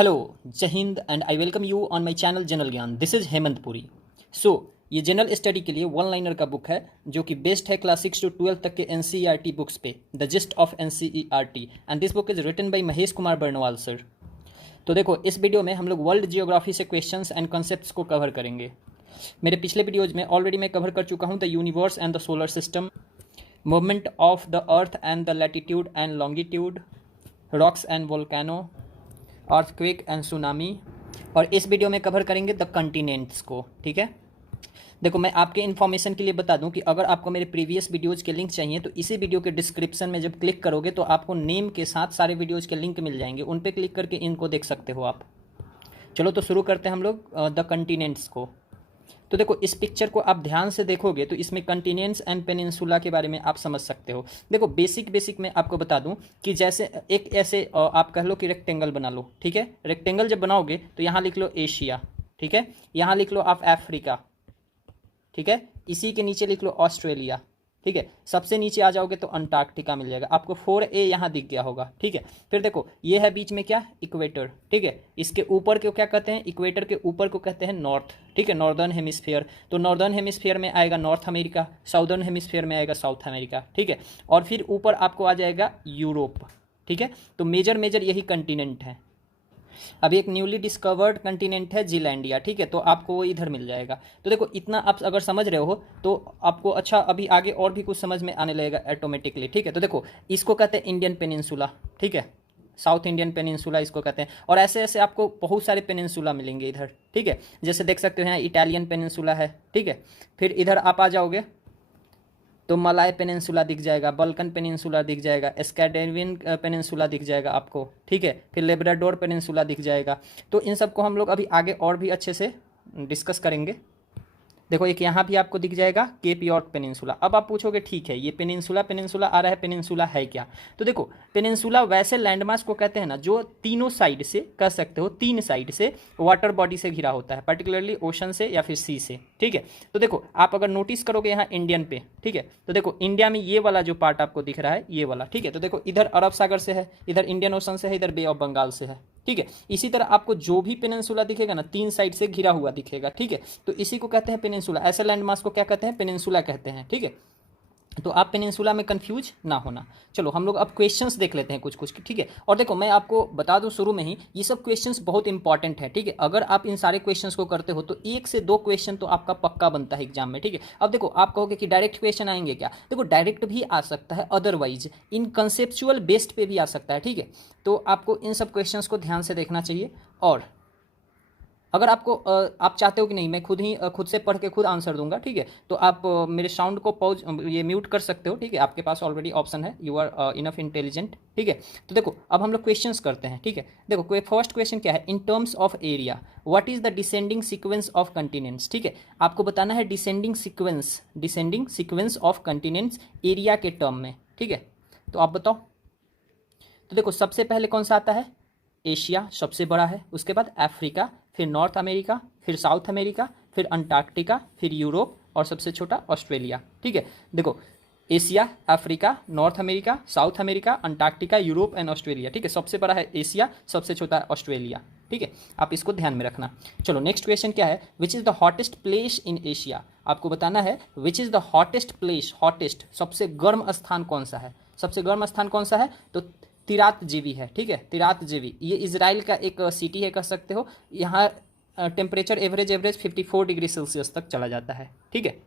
Hello, Jai Hind and I welcome you on my channel general Gyan. This is Hemant Puri. So ये general study के लिए one liner का book है जो कि बेस्ड है क्लास 6 to 12 तक के एनसीईआरटी बुक्स पे, the gist of NCERT, and this book is written by Mahesh Kumar Barnwal sir. तो देखो, इस वीडियो में हम लोग वर्ल्ड जियोग्राफी से क्वेश्चंस एंड कॉन्सेप्ट्स को कवर करेंगे। मेरे पिछले वीडियोज में ऑलरेडी मैं कवर कर चुका हूँ the universe and the solar system, movement of the earth and the latitude and longitude, rocks and volcano, earthquake and tsunami, और इस वीडियो में कवर करेंगे द कंटिनेंट्स को। ठीक है, देखो मैं आपके इन्फॉर्मेशन के लिए बता दूं कि अगर आपको मेरे प्रीवियस वीडियोज़ के लिंक चाहिए तो इसी वीडियो के डिस्क्रिप्शन में जब क्लिक करोगे तो आपको नेम के साथ सारे वीडियोज़ के लिंक मिल जाएंगे, उन पे क्लिक करके इनको देख सकते हो आप। चलो तो शुरू करते हैं हम लोग द कंटिनेंट्स को। तो देखो, इस पिक्चर को आप ध्यान से देखोगे तो इसमें कंटिनेंट्स एंड पेनिनसुला के बारे में आप समझ सकते हो। देखो बेसिक मैं आपको बता दूं कि जैसे एक ऐसे आप कह लो कि रेक्टेंगल बना लो। ठीक है, रेक्टेंगल जब बनाओगे तो यहाँ लिख लो एशिया। ठीक है, यहाँ लिख लो आप अफ्रीका। ठीक है, इसी के नीचे लिख लो ऑस्ट्रेलिया। ठीक है, सबसे नीचे आ जाओगे तो अंटार्कटिका मिल जाएगा आपको। 4A यहाँ दिख गया होगा। ठीक है, फिर देखो ये है बीच में क्या, इक्वेटर। ठीक है, इसके ऊपर को क्या कहते हैं, इक्वेटर के ऊपर को कहते हैं नॉर्थ। ठीक है, नॉर्दर्न हेमिस्फीयर। तो नॉर्दर्न हेमिस्फीयर में आएगा नॉर्थ अमेरिका, साउदर्न हेमिस्फीयर में आएगा साउथ अमेरिका। ठीक है, और फिर ऊपर आपको आ जाएगा यूरोप। ठीक है, तो मेजर यही कंटिनेंट है। अभी एक न्यूली डिस्कवर्ड कंटिनेंट है जीलैंडिया। ठीक है, तो आपको वो इधर मिल जाएगा। तो देखो इतना आप अगर समझ रहे हो तो आपको अच्छा अभी आगे और भी कुछ समझ में आने लगेगा ऑटोमेटिकली। ठीक है, तो देखो इसको कहते हैं इंडियन पेनिनसुला। ठीक है, साउथ इंडियन पेनिनसुला इसको कहते हैं, और ऐसे ऐसे आपको बहुत सारे पेनिनसुला मिलेंगे इधर। ठीक है, जैसे देख सकते हो यहाँ इटालियन पेनिनसुला है। ठीक है, फिर इधर आप आ जाओगे तो मलाय पेनिनसुला दिख जाएगा, बल्कन पेनिनसुला दिख जाएगा, स्कैंडिनेवियन पेनिनसुला दिख जाएगा आपको। ठीक है, फिर लेब्राडोर पेनिनसुला दिख जाएगा। तो इन सब को हम लोग अभी आगे और भी अच्छे से डिस्कस करेंगे। देखो एक यहाँ भी आपको दिख जाएगा केप यॉर्क पेनिनसुला। अब आप पूछोगे ठीक है ये पेनिनसुला आ रहा है, पेनिनसुला है क्या? तो देखो पेनिनसुला वैसे लैंडमास को कहते हैं ना जो तीनों साइड से, कह सकते हो तीन साइड से वाटर बॉडी से घिरा होता है, पर्टिकुलरली ओशन से या फिर सी से। ठीक है, तो देखो आप अगर नोटिस करोगे यहाँ इंडियन पे, ठीक है, तो देखो इंडिया में ये वाला जो पार्ट आपको दिख रहा है ये वाला। ठीक है, तो देखो इधर अरब सागर से है, इधर इंडियन ओशन से है, इधर बे ऑफ बंगाल से है। ठीक है, इसी तरह आपको जो भी पेनिनसुला दिखेगा ना तीन साइड से घिरा हुआ दिखेगा। ठीक है, तो इसी को कहते हैं पेनिनसुला। ऐसे लैंडमास को क्या कहते हैं, पेनिनसुला कहते हैं। ठीक है, तो आप पेनिनसुला में कंफ्यूज ना होना। चलो हम लोग अब क्वेश्चंस देख लेते हैं कुछ कुछ। ठीक है, और देखो मैं आपको बता दूं शुरू में ही ये सब क्वेश्चंस बहुत इंपॉर्टेंट है। ठीक है, अगर आप इन सारे क्वेश्चंस को करते हो तो 1 से 2 क्वेश्चन तो आपका पक्का बनता है एग्जाम में। ठीक है, अब देखो आप कहोगे कि डायरेक्ट क्वेश्चन आएंगे क्या? देखो डायरेक्ट भी आ सकता है, अदरवाइज इन कंसेप्चुअल बेस्ड पे भी आ सकता है। ठीक है, तो आपको इन सब क्वेश्चंस को ध्यान से देखना चाहिए। और अगर आपको आप चाहते हो कि नहीं मैं खुद से पढ़ के खुद आंसर दूंगा, ठीक है, तो आप मेरे साउंड को पॉज ये म्यूट कर सकते हो। ठीक है, आपके पास ऑलरेडी ऑप्शन है, यू आर इनफ इंटेलिजेंट। ठीक है, तो देखो अब हम लोग क्वेश्चंस करते हैं। ठीक है, देखो फर्स्ट क्वेश्चन क्या है, in terms of area what is the descending sequence of continents. ठीक है, आपको बताना है descending sequence of continents area के टर्म में। ठीक है, तो आप बताओ। तो देखो सबसे पहले कौन सा आता है, एशिया सबसे बड़ा है, उसके बाद अफ्रीका, फिर नॉर्थ अमेरिका, फिर साउथ अमेरिका, फिर अंटार्कटिका, फिर यूरोप, और सबसे छोटा ऑस्ट्रेलिया। ठीक है, देखो Asia, Africa, north America, south America, Antarctica, Europe and Australia. ठीक है, सबसे बड़ा है एशिया, सबसे छोटा है ऑस्ट्रेलिया। ठीक है, आप इसको ध्यान में रखना। चलो नेक्स्ट क्वेश्चन क्या है, which is the hottest place in Asia. आपको बताना है which is the hottest place, hottest सबसे गर्म स्थान कौन सा है, सबसे गर्म स्थान कौन सा है, तो तिरात जीवी है। ठीक है, तिरात जीवी ये इजराइल का एक सिटी है, कह सकते हो। यहाँ टेम्परेचर एवरेज 54 डिग्री सेल्सियस तक चला जाता है। ठीक है,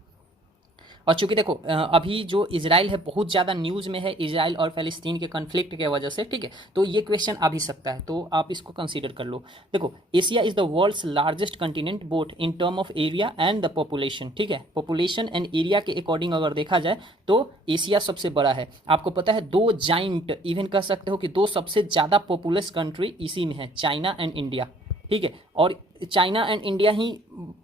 और चूंकि देखो अभी जो इजराइल है बहुत ज़्यादा न्यूज़ में है, इजराइल और फ़लस्तीन के कन्फ्लिक्ट के वजह से। ठीक है, तो ये क्वेश्चन आ भी सकता है, तो आप इसको कंसीडर कर लो। देखो Asia is the world's largest continent both in term of area and the population. ठीक है, पॉपुलेशन एंड एरिया के अकॉर्डिंग अगर देखा जाए तो एशिया सबसे बड़ा है। आपको पता है दो जाइंट, इवन कह सकते हो कि दो सबसे ज़्यादा पॉपुलस कंट्री इसी में है, चाइना एंड इंडिया। ठीक है, और चाइना एंड इंडिया ही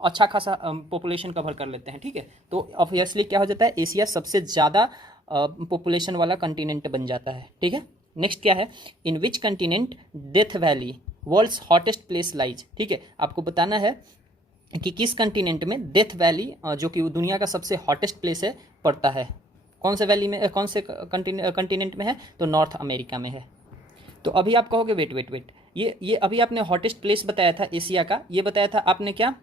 अच्छा खासा पॉपुलेशन कवर कर लेते हैं। ठीक है, तो ऑब्वियसली क्या हो जाता है, एशिया सबसे ज़्यादा पॉपुलेशन वाला कंटिनेंट बन जाता है। ठीक है, नेक्स्ट क्या है, in which continent Death Valley world's hottest place lies. ठीक है, आपको बताना है कि किस कंटिनेंट में डेथ वैली जो कि दुनिया का सबसे हॉटेस्ट प्लेस है पड़ता है, कौन से वैली में, कौन से कंटिनेंट में है, तो नॉर्थ अमेरिका में है। तो अभी आप कहोगे वेट ये अभी आपने हॉटेस्ट प्लेस बताया था एशिया का, ये बताया था आपने क्या,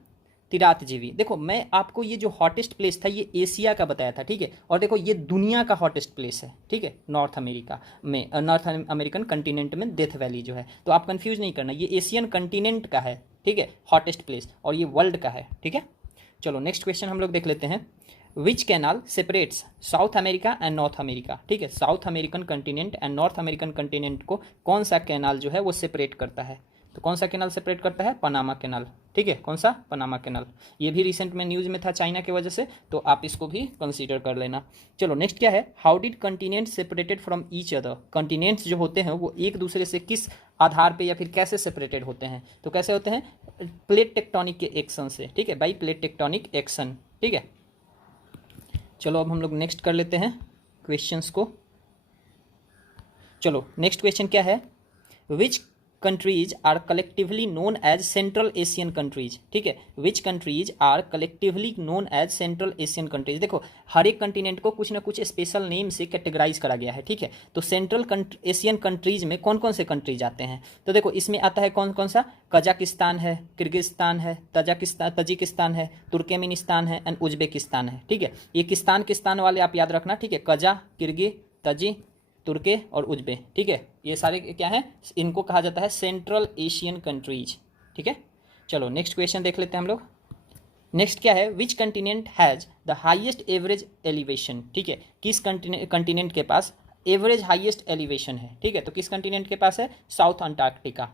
तिरातजीवी। देखो मैं आपको ये जो हॉटेस्ट प्लेस था ये एशिया का बताया था, ठीक है। और देखो ये दुनिया का हॉटेस्ट प्लेस है, ठीक है, नॉर्थ अमेरिका में, नॉर्थ अमेरिकन कंटिनेंट में डेथ वैली जो है। तो आप कंफ्यूज नहीं करना, ये एशियन कंटिनेंट का है, ठीक है, हॉटेस्ट प्लेस, और ये वर्ल्ड का है, ठीक है। चलो नेक्स्ट क्वेश्चन हम लोग देख लेते हैं। Which canal separates South America and North America, ठीक है, South American continent and North American continent को कौन सा कैनाल जो है वो सेपरेट करता है? तो कौन सा कैनाल सेपरेट करता है? पनामा कैनाल, ठीक है, कौन सा? Panama canal. ये भी रिसेंट में न्यूज़ में था चाइना की वजह से, तो आप इसको भी कंसीडर कर लेना। चलो नेक्स्ट क्या है, how did continent separated from each other. Continents जो होते हैं वो एक दूसरे से किस आधार पे या फिर कैसे सेपरेटेड होते हैं? तो कैसे होते हैं? प्लेट टेक्टोनिक के एक्शन से, ठीक है, बाई प्लेट टेक्टोनिक एक्शन, ठीक है। चलो अब हम लोग नेक्स्ट कर लेते हैं क्वेश्चंस को। चलो नेक्स्ट क्वेश्चन क्या है, which countries are collectively known as Central Asian countries, ठीक है, which countries are collectively known as Central Asian countries. देखो हर एक कंटिनेंट को कुछ ना कुछ स्पेशल नेम से कैटेगराइज करा गया है, ठीक है। तो सेंट्रल एशियन कंट्रीज में कौन कौन से कंट्रीज आते हैं? तो देखो इसमें आता है कौन कौन सा, कजाकिस्तान है, किर्गिस्तान है, तजिकिस्तान है, तुर्कमेनिस्तान है एंड उज्बेकिस्तान है, ठीक है। ये किस्तान वाले आप याद रखना, ठीक है, कजा, किर्गी, तजी, तुर्के और उज्बे, ठीक है, ये सारे क्या हैं, इनको कहा जाता है सेंट्रल एशियन कंट्रीज, ठीक है। चलो नेक्स्ट क्वेश्चन देख लेते हैं हम लोग। नेक्स्ट क्या है, which continent has the highest average elevation, ठीक है, किस कंटिनेंट के पास एवरेज हाईएस्ट एलिवेशन है, ठीक है। तो किस कंटिनेंट के पास है? साउथ अंटार्कटिका,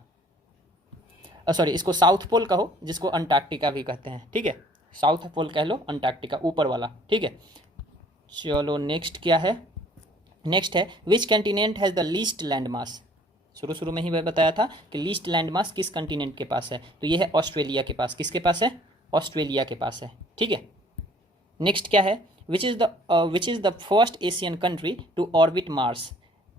सॉरी इसको साउथ पोल कहो, जिसको अंटार्कटिका भी कहते हैं, ठीक है, साउथ पोल कह लो, अंटार्कटिका ऊपर वाला, ठीक है। चलो नेक्स्ट क्या है, नेक्स्ट है which continent has the least land mass. शुरू में ही मैं बताया था कि लीस्ट लैंड मास किस कंटिनेंट के पास है, तो ये है ऑस्ट्रेलिया के पास। किसके पास है? ऑस्ट्रेलिया के पास है, ठीक है। नेक्स्ट क्या है, which is the first Asian country to orbit Mars.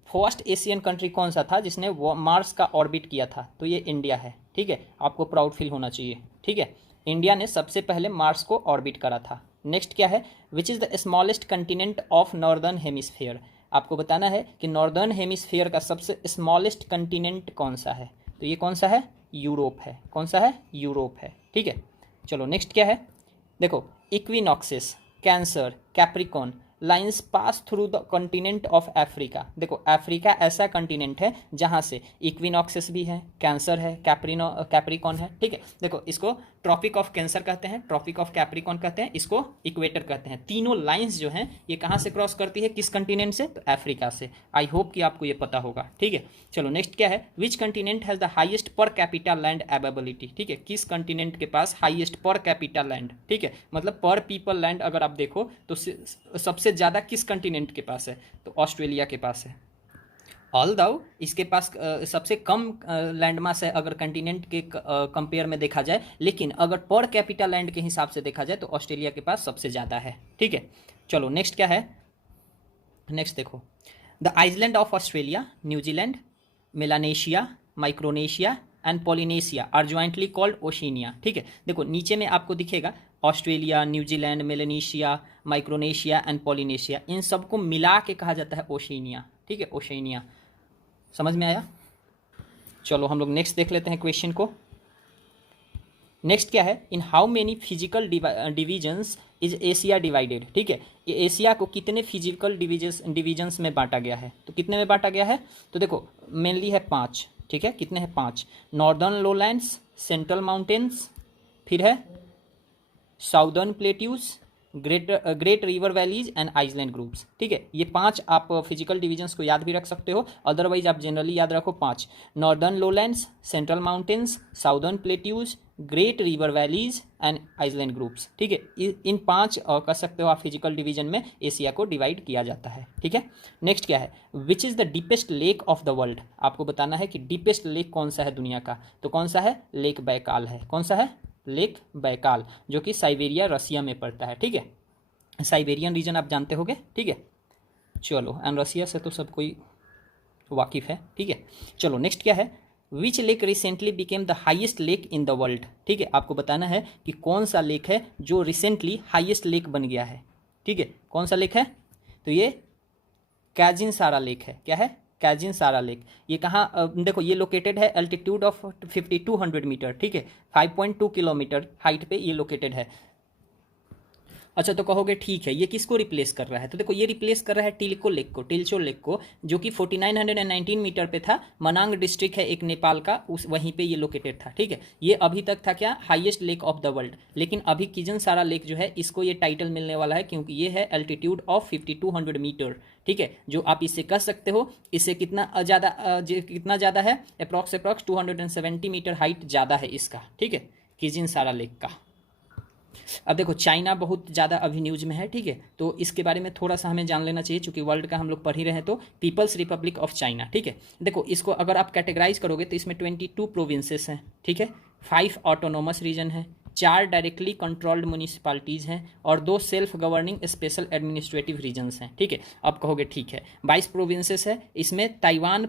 First Asian country कौन सा था जिसने वो मार्स का ऑर्बिट किया था? तो ये इंडिया है, ठीक है, आपको प्राउड फील होना चाहिए, ठीक है। इंडिया ने सबसे पहले मार्स को ऑर्बिट करा था। नेक्स्ट क्या है, which is the smallest continent of northern hemisphere. आपको बताना है कि नॉर्दर्न हेमिस्फीयर का सबसे स्मॉलेस्ट कंटिनेंट कौन सा है? तो ये कौन सा है? यूरोप है। कौन सा है? यूरोप है, ठीक है। चलो नेक्स्ट क्या है, देखो equinoxes, Cancer, Capricorn lines pass through the continent of Africa. देखो अफ्रीका ऐसा कंटिनेंट है जहाँ से इक्विनॉक्सिस भी है, कैंसर है, कैप्रिकॉन है, ठीक है। देखो इसको ट्रॉपिक ऑफ कैंसर कहते हैं, ट्रॉपिक ऑफ कैप्रिकॉन कहते हैं, इसको इक्वेटर कहते हैं। तीनों लाइंस जो हैं ये कहाँ से क्रॉस करती है, किस कंटिनेंट से? तो अफ्रीका से। आई होप कि आपको ये पता होगा, ठीक है। चलो नेक्स्ट क्या है, which continent has the highest पर कैपिटल लैंड अवेलेबिलिटी, ठीक है, किस कंटिनेंट के पास हाइएस्ट पर कैपिटल लैंड, ठीक है, मतलब पर पीपल लैंड अगर आप देखो तो सबसे ज़्यादा किस कंटिनेंट के पास है? तो ऑस्ट्रेलिया के पास है। ऑल्दो इसके पास सबसे कम लैंड मास है अगर कंटिनेंट के कंपेयर में देखा जाए, लेकिन अगर पर कैपिटल लैंड के हिसाब से देखा जाए तो ऑस्ट्रेलिया के पास सबसे ज़्यादा है, ठीक है। चलो नेक्स्ट क्या है, नेक्स्ट देखो the island of Australia, New Zealand, Melanesia, Micronesia and Polynesia are jointly called Oceania, ठीक है। देखो नीचे में आपको दिखेगा Australia, New Zealand, Melanesia, Micronesia and Polynesia, इन सबको मिला के कहा जाता है ओशिनिया, ठीक है, ओशिनिया। समझ में आया? चलो हम लोग नेक्स्ट देख लेते हैं क्वेश्चन को। नेक्स्ट क्या है, in how many physical divisions is Asia divided, ठीक है, ये एशिया को कितने फिजिकल डिविजन्स में बांटा गया है? तो कितने में बांटा गया है? तो देखो मेनली है 5, ठीक है, कितने हैं? 5। नॉर्दर्न लोलैंड्स, सेंट्रल माउंटेन्स, फिर है southern plateaus, great river valleys and island groups, ठीक है। ये 5 आप फिजिकल डिविजन्स को याद भी रख सकते हो, अदरवाइज आप जनरली याद रखो 5, northern lowlands, central mountains, southern plateaus, great river valleys and island groups, ठीक है। इन 5 कह सकते हो आप फिजिकल डिवीजन में एशिया को डिवाइड किया जाता है, ठीक है। नेक्स्ट क्या है, which is the deepest lake of the world. आपको बताना है कि डीपेस्ट लेक कौन सा है दुनिया का, तो कौन सा है? लेक बैकाल है। कौन सा है? लेक बैकाल, जो कि साइबेरिया रसिया में पड़ता है, ठीक है। साइबेरियन रीजन आप जानते होगे, ठीक है। चलो एंड रसिया से तो सब कोई वाकिफ़ है, ठीक है। चलो नेक्स्ट क्या है, which lake recently became the highest lake in the world, ठीक है। आपको बताना है कि कौन सा लेक है जो रिसेंटली हाइएस्ट लेक बन गया है, ठीक है। कौन सा लेक है? तो ये कैजिनसारा लेक है। क्या है? कैजिन सारा लेक। ये कहाँ देखो ये लोकेटेड है एल्टीट्यूड ऑफ 5200 मीटर, ठीक है, 5.2 किलोमीटर हाइट पे ये लोकेटेड है। अच्छा तो कहोगे ठीक है ये किसको रिप्लेस कर रहा है, तो देखो ये रिप्लेस कर रहा है टिल्को लेक को, टिल्चो लेक को, जो कि 4919 मीटर पे था। मनांग डिस्ट्रिक्ट है एक नेपाल का, उस वहीं पे ये लोकेटेड था, ठीक है। ये अभी तक था क्या, highest lake of the world, लेकिन अभी किजन सारा लेक जो है इसको ये टाइटल मिलने वाला है क्योंकि ये है एल्टीट्यूड ऑफ 5200 मीटर, ठीक है। जो आप इससे कह सकते हो इससे कितना ज़्यादा है, अप्रॉक्स 270 मीटर हाइट ज़्यादा है इसका, ठीक है, किजिन सारा लेक का। अब देखो चाइना बहुत ज़्यादा अभी न्यूज में है, ठीक है, तो इसके बारे में थोड़ा सा हमें जान लेना चाहिए चूंकि वर्ल्ड का हम लोग पढ़ ही रहे हैं। तो पीपल्स रिपब्लिक ऑफ चाइना, ठीक है, देखो इसको अगर आप कैटेगराइज करोगे तो इसमें 22 प्रोविंसेस हैं, ठीक है, 5 ऑटोनोमस रीजन है, 4 डायरेक्टली कंट्रोल्ड म्यूनिसिपालिटीज़ हैं और 2 self governing special administrative regions हैं, ठीक है। अब कहोगे ठीक है 22 प्रोविंसेस है, इसमें ताइवान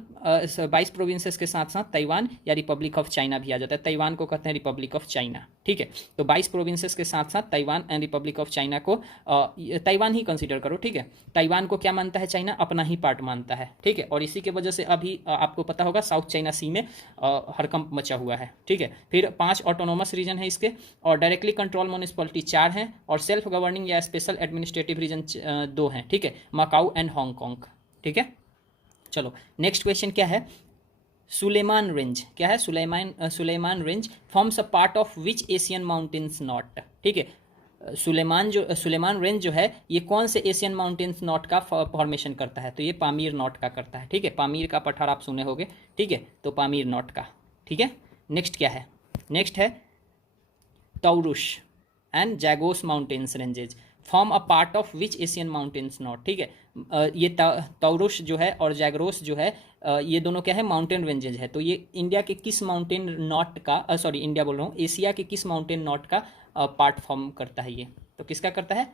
22 प्रोविंसेस के साथ साथ ताइवान या रिपब्लिक ऑफ चाइना भी आ जाता है, ताइवान को कहते हैं रिपब्लिक ऑफ चाइना, ठीक है। तो 22 प्रोविंसेस के साथ साथ Taiwan and Republic of China को ताइवान ही कंसिडर करो, ठीक है। ताइवान को क्या मानता है चाइना, अपना ही पार्ट मानता है, ठीक है, और इसी के वजह से अभी आपको पता होगा साउथ चाइना सी में हड़कंप मचा हुआ है, ठीक है। फिर 5 ऑटोनोमस रीजन है इसके, और डायरेक्टली कंट्रोल म्यूनिसिपैलिटी 4 हैं, और सेल्फ गवर्निंग या स्पेशल एडमिनिस्ट्रेटिव रीजन 2 हैं, ठीक है, मकाऊ एंड हांगकांग, ठीक है। चलो नेक्स्ट क्वेश्चन क्या है, सुलेमान रेंज क्या है, Sulaiman range forms a part of which Asian mountains knot, ठीक है। सुलेमान रेंज जो है ये कौन से एशियन माउंटेन्स नॉट का फॉर्मेशन करता है, तो ये पामीर नॉट का करता है, ठीक है, पामीर का पठार आप सुने होंगे, ठीक है, तो पामीर नॉट का, ठीक है। नेक्स्ट क्या है, नेक्स्ट है Taurus and Zagros mountains ranges form a part of which Asian mountains knot, ठीक है। ये ताउरुस जो है और जैगरोस जो है ये दोनों क्या है, माउंटेन रेंजेज है। तो ये इंडिया के किस माउंटेन नॉट का सॉरी इंडिया बोल रहा हूँ, एशिया के किस माउंटेन नॉट का पार्ट फॉर्म करता है ये, तो किसका करता है,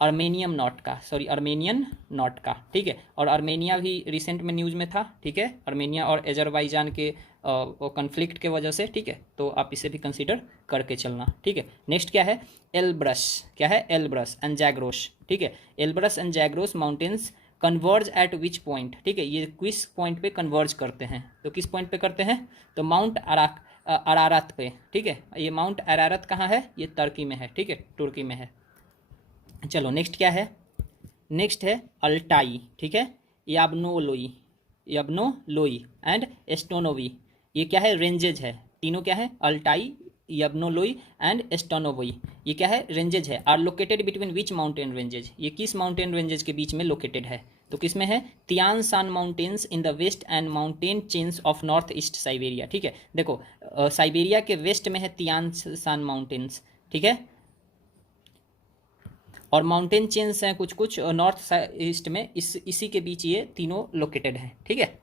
अर्मेनियम नॉट का, सॉरी अर्मेनियन नॉट का, ठीक है। और अर्मेनिया भी रिसेंट में न्यूज़ में था, ठीक है, अर्मेनिया और अजरबैजान के कॉन्फ्लिक्ट के वजह से, ठीक है, तो आप इसे भी कंसीडर करके चलना, ठीक है। नेक्स्ट क्या है, एल्ब्रस क्या है, एल्ब्रस एंड जैग्रोस, ठीक है, Elbrus and Zagros mountains converge eight which point, ठीक है, ये किस पॉइंट पे कन्वर्ज करते हैं, तो किस पॉइंट पे करते हैं, तो माउंट अरारत पे, ठीक है। ये माउंट अरारत कहाँ है, ये तुर्की में है, ठीक है, तुर्की में है। चलो नेक्स्ट क्या है, नेक्स्ट है अल्टाई, ठीक है, याब्नोलोई एंड एस्टोनोवी, ये क्या है, रेंजेज है, तीनों क्या है, अल्टाई, याब्नोलोई एंड एस्टोनोवी, ये क्या है, रेंजेज है, are located between which mountain ranges, ये किस माउंटेन रेंजेज के बीच में लोकेटेड है, तो किसमें है, Tian Shan mountains in the west and mountain chains of north east Siberia, ठीक है। देखो साइबेरिया के वेस्ट में है तियान सान माउंटेन्स, ठीक है, और माउंटेन चेन्स हैं कुछ कुछ नॉर्थ ईस्ट में, इसी के बीच ये तीनों लोकेटेड हैं, ठीक है।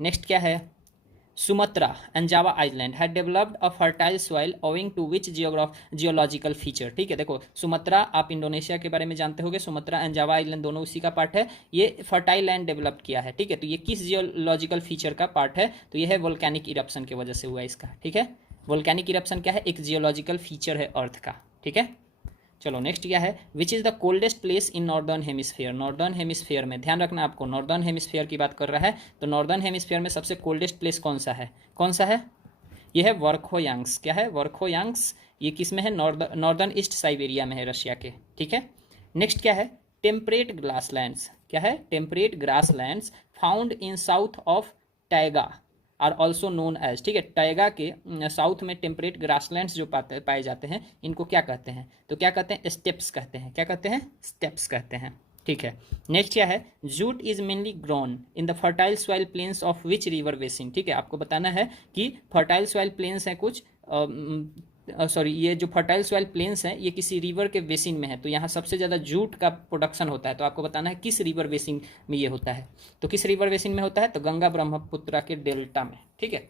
नेक्स्ट क्या है, Sumatra and Java island had developed a fertile soil owing to which geological feature, ठीक है। देखो सुमत्रा आप इंडोनेशिया के बारे में जानते होंगे, सुमत्रा एंड जावा आइलैंड दोनों उसी का पार्ट है, ये फर्टाइल लैंड डेवलप किया है, ठीक है। तो ये किस जियोलॉजिकल फीचर का पार्ट है, तो ये है वोल्केनिक इरप्शन की वजह से हुआ इसका, ठीक है। वोल्केनिक इरप्शन क्या है, एक जियोलॉजिकल फीचर है अर्थ का, ठीक है। चलो नेक्स्ट क्या है, which is the coldest place in northern hemisphere, northern hemisphere में ध्यान रखना आपको, नॉर्दर्न हेमिस्फीयर की बात कर रहा है, तो नॉर्दर्न हेमिस्फीयर में सबसे कोल्डेस्ट प्लेस कौन सा है, कौन सा है, ये है वर्खोयांग्स, क्या है, वर्खोयांग्स, ये किस में है, नॉर्दर्न ईस्ट साइबेरिया में है, रशिया के, ठीक है। नेक्स्ट क्या है, टेम्परेट ग्रासलैंड्स, क्या है, temperate grasslands found in south of taiga are also known as, ठीक है, टैगा के साउथ में टेम्परेट ग्रासलैंड्स जो पाए जाते हैं इनको क्या कहते हैं, तो क्या कहते हैं, स्टेप्स कहते हैं, क्या कहते हैं, स्टेप्स कहते हैं, ठीक है। नेक्स्ट क्या है, jute is mainly grown in the fertile soil plains of which river basin, ठीक है, आपको बताना है कि फर्टाइल सॉइल प्लेन्स हैं कुछ सॉरी ये जो फर्टाइल सॉइल प्लेन्स हैं ये किसी रिवर के बेसिन में है, तो यहाँ सबसे ज़्यादा जूट का प्रोडक्शन होता है, तो आपको बताना है किस रिवर बेसिन में ये होता है, तो किस रिवर बेसिन में होता है, तो गंगा ब्रह्मपुत्रा के डेल्टा में, ठीक है,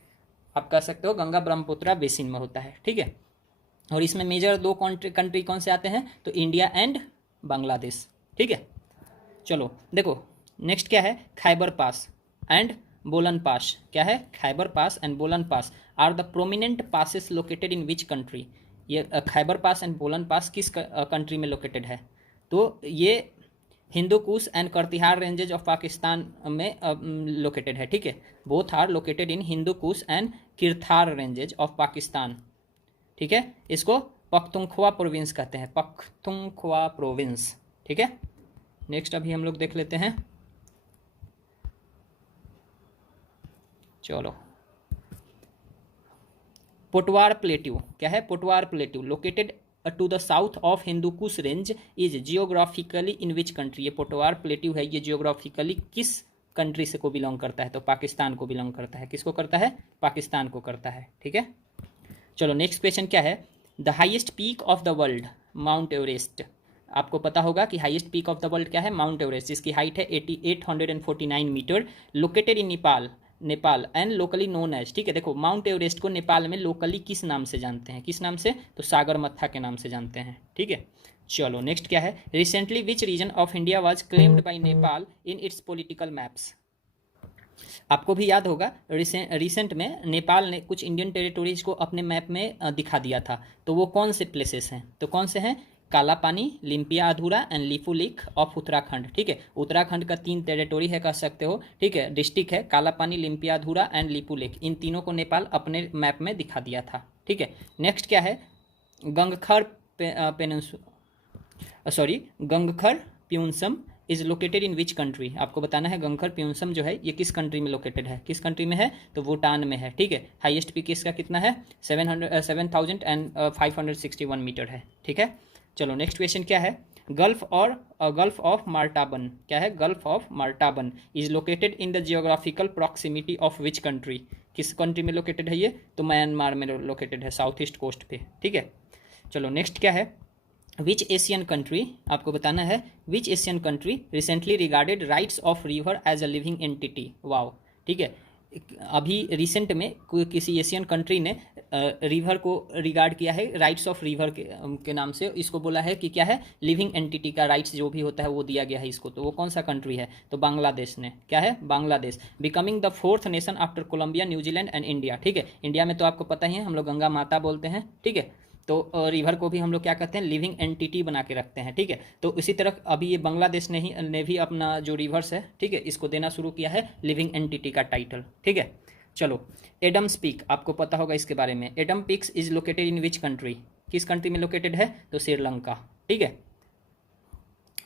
आप कह सकते हो गंगा ब्रह्मपुत्रा बेसिन में होता है, ठीक है। और इसमें मेजर 2 कंट्री कौन से आते हैं, तो इंडिया एंड बांग्लादेश, ठीक है। चलो देखो नेक्स्ट क्या है, खैबर पास एंड बोलन पास, क्या है, Khyber pass and Bolan pass are the prominent passes located in which country, ये खैबर पास एंड बोलन पास किस कंट्री में लोकेटेड है, तो ये Hindu Kush and Kirthar ranges of Pakistan में लोकेटेड है, ठीक है। Both are located in Hindu Kush and Kirthar ranges of Pakistan, ठीक है। इसको पख्तूनख्वा प्रोविंस कहते हैं, पख्तूनख्वा प्रोविंस, ठीक है। नेक्स्ट अभी हम लोग देख लेते हैं, चलो। पोटवार प्लेट्यू क्या है? Potwar plateau located to the south of Hindu Kush range is geographically in which country? ये पोटवार प्लेट्यू है, ये जियोग्राफिकली किस कंट्री से को बिलोंग करता है? तो पाकिस्तान को बिलोंग करता है। किसको करता है? पाकिस्तान को करता है, ठीक है। चलो नेक्स्ट क्वेश्चन क्या है? The highest peak of the world, Mount Everest. आपको पता होगा कि highest peak of the world क्या है? माउंट एवरेस्ट, जिसकी हाइट है 849 metre, located in Nepal, Nepal and locally known as, ठीक है। देखो माउंट एवरेस्ट को नेपाल में लोकली किस नाम से जानते हैं? किस नाम से? तो सागरमत्था के नाम से जानते हैं, ठीक है। चलो नेक्स्ट क्या है? Recently which region of India was claimed by Nepal in its political maps? आपको भी याद होगा रिसेंट में नेपाल ने कुछ इंडियन टेरिटोरीज को अपने मैप में दिखा दिया था, तो वो कौन से प्लेसेस हैं? तो कौन से हैं? काला पानी, लिम्पिया अधूरा एंड लिपुलेख ऑफ उत्तराखंड, ठीक है। उत्तराखंड का 3 टेरिटोरी है कह सकते हो, ठीक है। डिस्ट्रिक्ट है काला पानी, लिम्पिया अधूरा एंड लिपुलेख, इन तीनों को नेपाल अपने मैप में दिखा दिया था, ठीक है। नेक्स्ट क्या है? Gangkhar Gangkhar Puensum is located in which country? आपको बताना है गंगखर प्यूंसम जो है ये किस कंट्री में लोकेटेड है? किस कंट्री में है? तो भूटान में है, ठीक है। हाईएस्ट पीक इसका कितना है? 7,561 मीटर है, ठीक है। चलो नेक्स्ट क्वेश्चन क्या है? गल्फ ऑफ मार्टाबन क्या है? Gulf of Martaban is located in the geographical proximity of which country? किस कंट्री में लोकेटेड है ये? तो म्यांमार में लोकेटेड है, साउथ ईस्ट कोस्ट पे, ठीक है। चलो नेक्स्ट क्या है? विच एशियन कंट्री, आपको बताना है which Asian country recently regarded rights of river as a living entity? Wow, ठीक है। अभी रिसेंट में किसी एशियन कंट्री ने रिवर को रिगार्ड किया है राइट्स ऑफ रिवर के नाम से, इसको बोला है कि क्या है? लिविंग एंटिटी का राइट्स जो भी होता है वो दिया गया है इसको। तो वो कौन सा कंट्री है? तो बांग्लादेश ने, क्या है? Bangladesh. Becoming the 4th nation after Colombia, New Zealand and India, ठीक है। इंडिया में तो आपको पता ही है हम लोग गंगा माता बोलते हैं, ठीक है। तो रिवर को भी हम लोग क्या कहते हैं? लिविंग एंटिटी बना के रखते हैं, ठीक है। तो इसी तरह अभी ये बांग्लादेश ने भी अपना जो रिवर्स है, ठीक है, इसको देना शुरू किया है लिविंग एंटिटी का टाइटल, ठीक है। चलो एडम्स पीक, आपको पता होगा इसके बारे में। Adam peaks is located in which country? किस कंट्री में लोकेटेड है? तो श्रीलंका, ठीक है।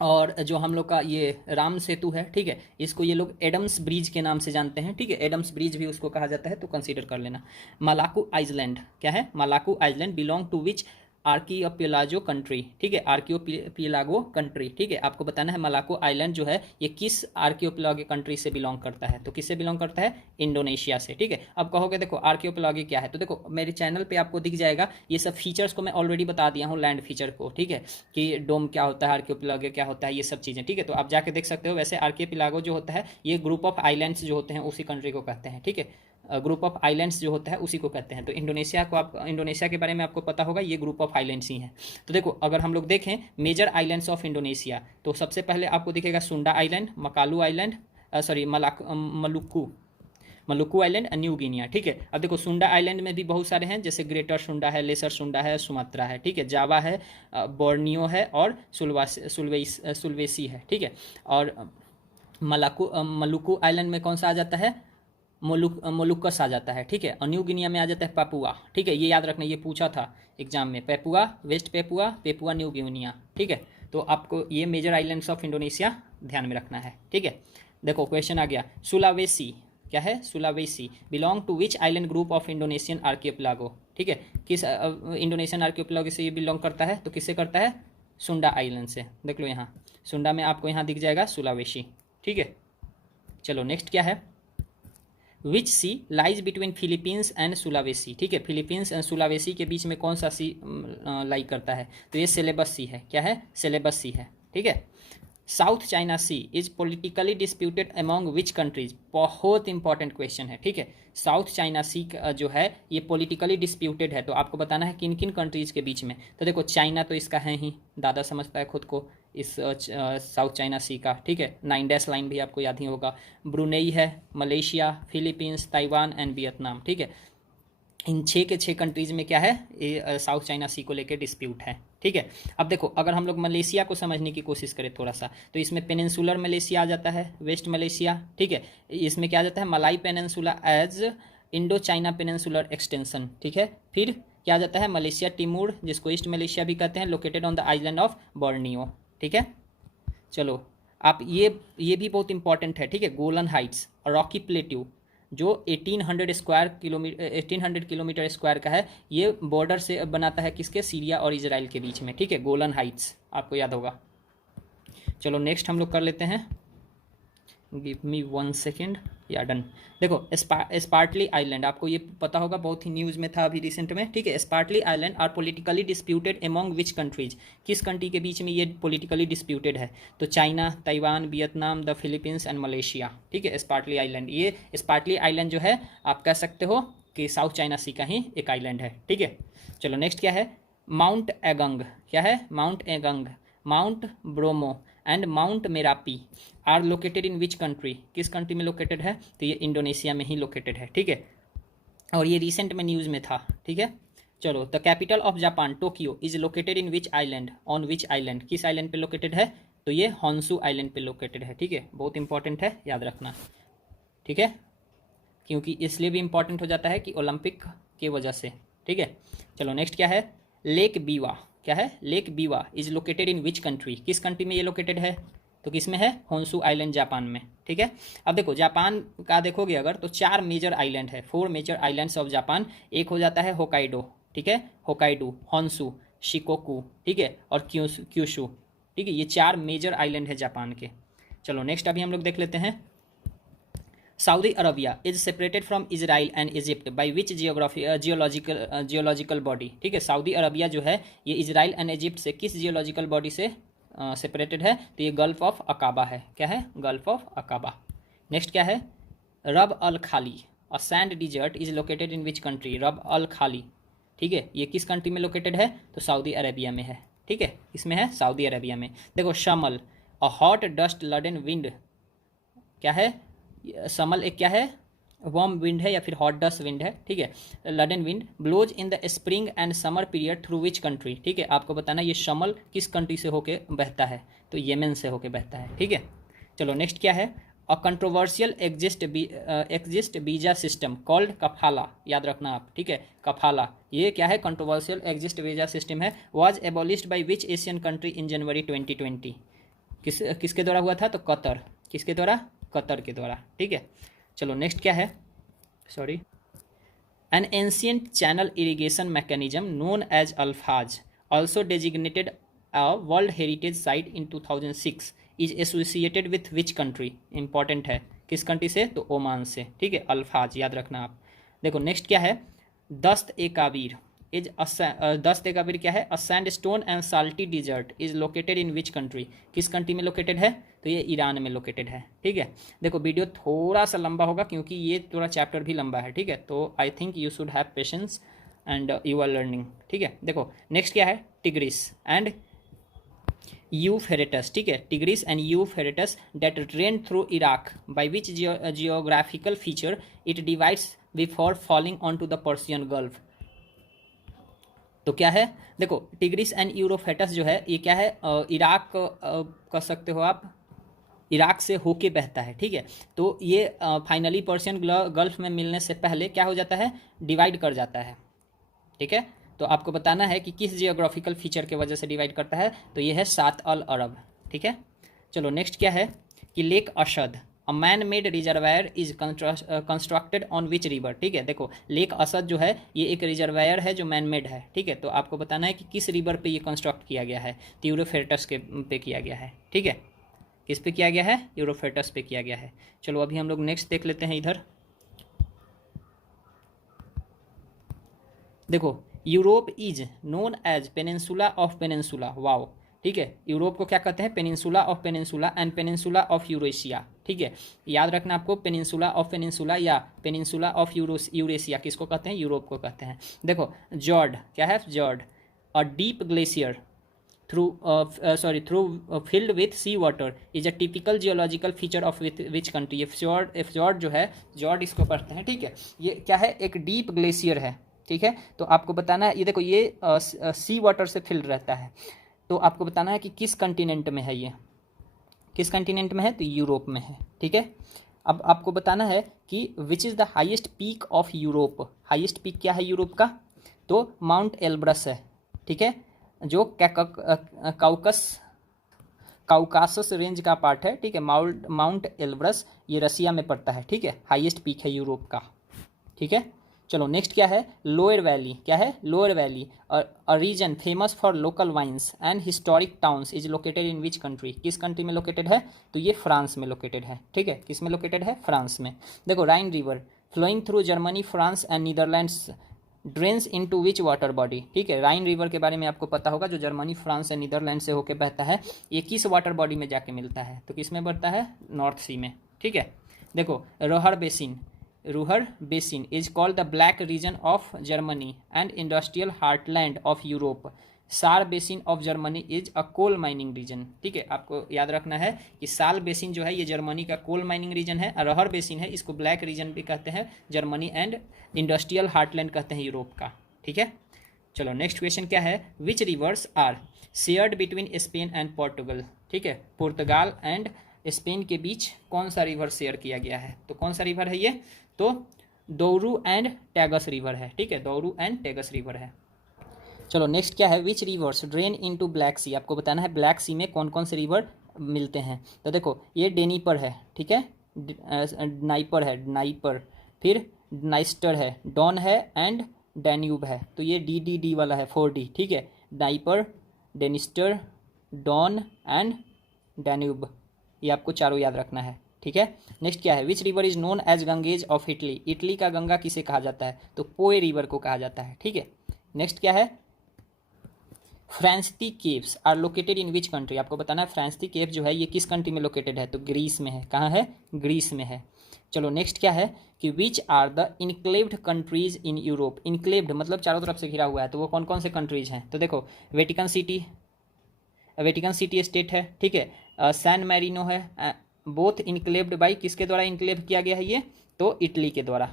और जो हम लोग का ये राम सेतु है, ठीक है, इसको ये लोग एडम्स ब्रिज के नाम से जानते हैं, ठीक है। एडम्स ब्रिज भी उसको कहा जाता है, तो कंसीडर कर लेना। मलाकू आइलैंड क्या है? Maluku island belong to which archipelago country, ठीक है। आर्कियोपेलागो कंट्री, ठीक है। आपको बताना है मलाको आइलैंड जो है ये किस आर्कियोपेलागो कंट्री से बिलोंग करता है? तो किससे बिलोंग करता है? इंडोनेशिया से, ठीक है। अब कहोगे देखो आर्कियोपेलागो क्या है, तो देखो मेरे चैनल पे आपको दिख जाएगा ये सब फीचर्स को मैं ऑलरेडी बता दिया हूँ, लैंड फीचर को, ठीक है, कि डोम क्या होता है, आर्कियोपेलागो क्या होता है, ये सब चीज़ें, ठीक है। तो आप जाके देख सकते हो। वैसे आर्कियोपेलागो जो होता है ये ग्रुप ऑफ आइलैंड्स जो होते हैं उसी कंट्री को कहते हैं, ठीक है। ग्रुप ऑफ आइलैंड्स जो होता है उसी को कहते हैं। तो इंडोनेशिया के बारे में आपको पता होगा, ये ग्रुप ऑफ आइलैंड्स ही हैं। तो देखो अगर हम लोग देखें मेजर आइलैंड्स ऑफ इंडोनेशिया, तो सबसे पहले आपको दिखेगा Sunda island, Makalu island, Maluku island, New Guinea, ठीक है। अब देखो सुंडा आइलैंड में भी बहुत सारे हैं, जैसे ग्रेटर सुंडा है, लेसर सुंडा है, सुमात्रा है, ठीक है, जावा है, बोर्नियो है और सुलवेसी है, ठीक है। और मलुकू आइलैंड में कौन सा आ जाता है? मोलुकस आ जाता है, ठीक है। और न्यू गिनिया में आ जाता है पापुआ, ठीक है। ये याद रखना, ये पूछा था एग्जाम में, पेपुआ, वेस्ट पेपुआ, पेपुआ न्यू गिनिया, ठीक है। तो आपको ये मेजर आइलैंड्स ऑफ इंडोनेशिया ध्यान में रखना है, ठीक है। देखो क्वेश्चन आ गया, सुलावेसी क्या है? Sulawesi belong to which island group of Indonesian archipelago, ठीक है। किस इंडोनेशियन आर्कियोपेलागो से ये बिलोंग करता है? तो किससे करता है? सुंडा आइलैंड से। देख लो यहाँ सुंडा में आपको यहाँ दिख जाएगा सुलावेसी, ठीक है। चलो नेक्स्ट क्या है? Which sea lies between Philippines and Sulawesi, ठीक है। फिलीपींस एंड सुलावेसी के बीच में कौन सा सी लाई करता है? तो ये सेलेबस सी है, क्या है? सेलेबस सी है, ठीक है। South China Sea is politically disputed among which countries? बहुत इंपॉर्टेंट क्वेश्चन है, ठीक है। साउथ चाइना सी जो है ये पॉलिटिकली डिस्प्यूटेड है, तो आपको बताना है किन किन कंट्रीज के बीच में। तो देखो चाइना तो इसका है ही, दादा समझता है खुद को इस साउथ चाइना सी का, ठीक है। 9 डैश लाइन भी आपको याद ही होगा। ब्रुनेई है, Malaysia, Philippines, Taiwan and Vietnam, ठीक है। इन 6 के 6 कंट्रीज़ में क्या है, ये साउथ चाइना सी को लेकर डिस्प्यूट है। ठीक है, अब देखो अगर हम लोग मलेशिया को समझने की कोशिश करें थोड़ा सा, तो इसमें पेनिनसुलर मलेशिया आ जाता है, वेस्ट मलेशिया। ठीक है, इसमें क्या आ जाता है, Malay peninsula as Indo China peninsular extension. ठीक है, फिर क्या आ जाता है, मलेशिया टिमूर, जिसको ईस्ट मलेशिया भी कहते हैं, located on the island of Borneo. ठीक है, चलो आप ये भी बहुत इंपॉर्टेंट है। ठीक है, गोलन हाइट्स और रॉकी प्लेट्यू जो 1800 किलोमीटर स्क्वायर का है, ये बॉर्डर से बनाता है किसके, सीरिया और इजराइल के बीच में। ठीक है, गोलन हाइट्स आपको याद होगा। चलो नेक्स्ट हम लोग कर लेते हैं, गिव मी 1 सेकेंड, या डन। देखो स्पार्टली आइलैंड, आपको ये पता होगा, बहुत ही न्यूज़ में था अभी रिसेंट में। ठीक है, Spratly island are politically disputed among which countries, किस कंट्री के बीच में ये पॉलिटिकली डिस्प्यूटेड है, तो China, Taiwan, Vietnam, the Philippines and Malaysia. ठीक है, स्पार्टली आइलैंड, ये स्पार्टली आइलैंड जो है आप कह सकते हो कि साउथ चाइना सी का ही एक आइलैंड है। ठीक है, चलो नेक्स्ट क्या है, माउंट एगंग, क्या है, Mount Agung, Mount Bromo and Mount Merapi are located in which country, किस कंट्री में लोकेटेड है, तो ये इंडोनेशिया में ही लोकेटेड है। ठीक है, और ये रिसेंट में न्यूज़ में था। ठीक है, चलो the capital of Japan Tokyo is located in which island, on which island, किस आइलैंड पे लोकेटेड है, तो ये हॉन्शू आइलैंड पे लोकेटेड है। ठीक है, बहुत इंपॉर्टेंट है, याद रखना। ठीक है, क्योंकि इसलिए भी इंपॉर्टेंट हो जाता है कि ओलंपिक की वजह से। ठीक है, चलो नेक्स्ट क्या है, लेक बीवा, क्या है, Lake Biwa is located in which country, किस कंट्री में ये लोकेटेड है, तो किस में है, होन्शू आइलैंड, जापान में। ठीक है, अब देखो जापान का देखोगे अगर, तो 4 मेजर आइलैंड है, 4 मेजर आइलैंड्स ऑफ जापान। एक हो जाता है होकाइडो, ठीक है, होकाइडो, होन्शू, शिकोकू, ठीक है, और क्यूशू। ठीक है, ये 4 मेजर आइलैंड है जापान के। चलो नेक्स्ट अभी हम लोग देख लेते हैं, Saudi Arabia is separated from Israel and Egypt by which geological body. ठीक है, सऊदी अरबिया जो है ये इजराइल एंड इजिप्ट से किस जियोलॉजिकल बॉडी से सेपरेटेड है, तो ये गल्फ ऑफ अकाबा है। क्या है, गल्फ ऑफ अकाबा। नेक्स्ट क्या है, Rub al Khali, a sand desert is located in which country, Rub al खाली। ठीक है, ये किस कंट्री में लोकेटेड है, तो सऊदी अरेबिया में है। ठीक है, इसमें है सऊदी अरेबिया में। देखो शमल, अ हॉट डस्ट लडन विंड, क्या है, समल एक क्या है, वार्म विंड है या फिर हॉट डस्ट विंड है। ठीक है, Ladan wind blows in the spring and summer period through which country. ठीक है, आपको बताना ये शमल किस कंट्री से होके बहता है, तो येमेन से होके बहता है। ठीक है, चलो नेक्स्ट क्या है, a controversial exist visa system called Kafala, याद रखना आप। ठीक है, कफाला ये क्या है, कंट्रोवर्शियल एग्जिस्ट वीजा सिस्टम है, was abolished by which Asian country in January 2020, किसके द्वारा हुआ था, तो कतर, किसके द्वारा, कतर के द्वारा। ठीक है, चलो नेक्स्ट क्या है, sorry, an ancient channel irrigation mechanism known as अल्फाज also designated a world heritage site in 2006 is associated with which country, important है, किस कंट्री से, तो ओमान से। ठीक है, अल्फाज याद रखना आप। देखो नेक्स्ट क्या है, दस्त ए काबीर इज दस्त ए काबीर क्या है, a sandstone and salty desert is located in which country, किस कंट्री में लोकेटेड है, तो ये ईरान में लोकेटेड है। ठीक है, देखो वीडियो थोड़ा सा लंबा होगा क्योंकि ये थोड़ा चैप्टर भी लंबा है। ठीक है, तो I think you should have patience and you are learning. ठीक है, देखो नेक्स्ट क्या है, टिग्रिस एंड यूफ्रेटस। ठीक है, Tigris and Euphrates that ran through Iraq by which geographical feature it divides before falling on to the Persian Gulf. तो क्या है, देखो टिग्रिस एंड यूफ्रेटस जो है ये क्या है, इराक कह सकते हो आप, इराक से होके बहता है। ठीक है, तो ये फाइनली पर्शियन गल्फ में मिलने से पहले क्या हो जाता है, डिवाइड कर जाता है। ठीक है, तो आपको बताना है कि किस जियोग्राफिकल फीचर के वजह से डिवाइड करता है, तो ये है सात अल अरब। ठीक है, चलो नेक्स्ट क्या है कि lake Assad, a man made reservoir is constructed on which river. ठीक है, देखो लेक असद जो है ये एक रिजर्वायर है जो मैन मेड है। ठीक है, तो आपको बताना है कि किस रिवर पे ये कंस्ट्रक्ट किया गया है, तो यूरोफ्रेटस के पे किया गया है। ठीक है, किस पे किया गया है, यूरोफ्रेटस पे किया गया है। चलो अभी हम लोग नेक्स्ट देख लेते हैं इधर। देखो Europe is known as peninsula of peninsula, wow. ठीक है, यूरोप को क्या कहते हैं, peninsula of peninsula and peninsula of Eurasia. ठीक है, याद रखना आपको, पेनिनसुला ऑफ पेनिनसुला या पेनिनसुला ऑफ यूरेशिया किसको कहते हैं, यूरोप को कहते हैं। देखो जॉर्ड क्या है, fjord a deep glacier through filled with sea water is a typical geological feature of which country. ये जॉर्ड जो है, जॉर्ड इसको पढ़ते हैं। ठीक है, ये क्या है, एक डीप ग्लेशियर है। ठीक है। तो आपको बताना है, ये देखो ये सी वाटर से फिल्ड रहता है, तो आपको बताना है कि किस कंटिनेंट में है, ये किस कंटिनेंट में है, तो यूरोप में है, ठीक है। अब आपको बताना है कि विच is the highest peak of Europe, highest peak क्या है यूरोप का, तो माउंट एल्ब्रस है, ठीक है, जो काउकस काउकासस रेंज का पार्ट है, ठीक है। माउंट एल्ब्रस ये रसिया में पड़ता है, ठीक है, हाईएस्ट पीक है यूरोप का, ठीक है। चलो नेक्स्ट क्या है, लोअर वैली, क्या है, Loire valley, a region famous for local wines and historic towns is located in which country, किस कंट्री में लोकेटेड है, तो ये फ्रांस में लोकेटेड है, ठीक है, किस में लोकेटेड है, फ्रांस में। देखो Rhine river flowing through Germany, France and Netherlands drains into which water body, ठीक है। राइन रिवर के बारे में आपको पता होगा, जो जर्मनी, फ्रांस एंड नीदरलैंड से होकर बहता है, ये किस वाटर बॉडी में जाके मिलता है, तो किस में बढ़ता है, नॉर्थ सी में, ठीक है। देखो Ruhr basin is called the black region of Germany and industrial heartland of Europe, Saar basin of Germany is a coal mining region, ठीक है। आपको याद रखना है कि साल बेसिन जो है ये जर्मनी का कोल माइनिंग रीजन है, और रहर बेसिन है इसको ब्लैक रीजन भी कहते हैं जर्मनी, एंड इंडस्ट्रियल हार्टलैंड कहते हैं यूरोप का, ठीक है। चलो नेक्स्ट क्वेश्चन क्या है, which rivers are shared between Spain and Portugal, ठीक है, पुर्तगाल एंड स्पेन के बीच कौन सा रिवर शेयर किया गया है, तो कौन सा रिवर है ये, तो दोउरू एंड टैगस रिवर है, ठीक है, दोउरू एंड टैगस रिवर है। चलो नेक्स्ट क्या है, which reverse drain into black सी, आपको बताना है ब्लैक सी में कौन कौन से रिवर मिलते हैं, तो देखो ये डेनीपर है, ठीक है, नाइपर, फिर नाइस्टर है, डॉन है एंड डैन्यूब है, तो ये डी वाला है, 4D, ठीक है, NIPER, Dniester, don and Danube, ये आपको चारों याद रखना है, ठीक है। नेक्स्ट क्या है, which river is known as Ganges of Italy, Italy का गंगा किसे कहा जाता है, तो पोए रिवर को कहा जाता है, ठीक है। नेक्स्ट क्या है, Franchthi caves are located in which country, आपको बताना है फ्रांसती केव जो है ये किस कंट्री में लोकेटेड है, तो ग्रीस में है, कहाँ है, ग्रीस में है। चलो नेक्स्ट क्या है कि which are the enclaved countries in Europe, enclaved मतलब चारों तरफ से घिरा हुआ है, तो वो कौन कौन से कंट्रीज हैं, तो देखो वेटिकन सिटी स्टेट है, ठीक है, सैन मैरिनो है, बोथ इनक्लेव्ड बाई, किसके द्वारा इनक्लेव किया गया है ये, तो इटली के द्वारा,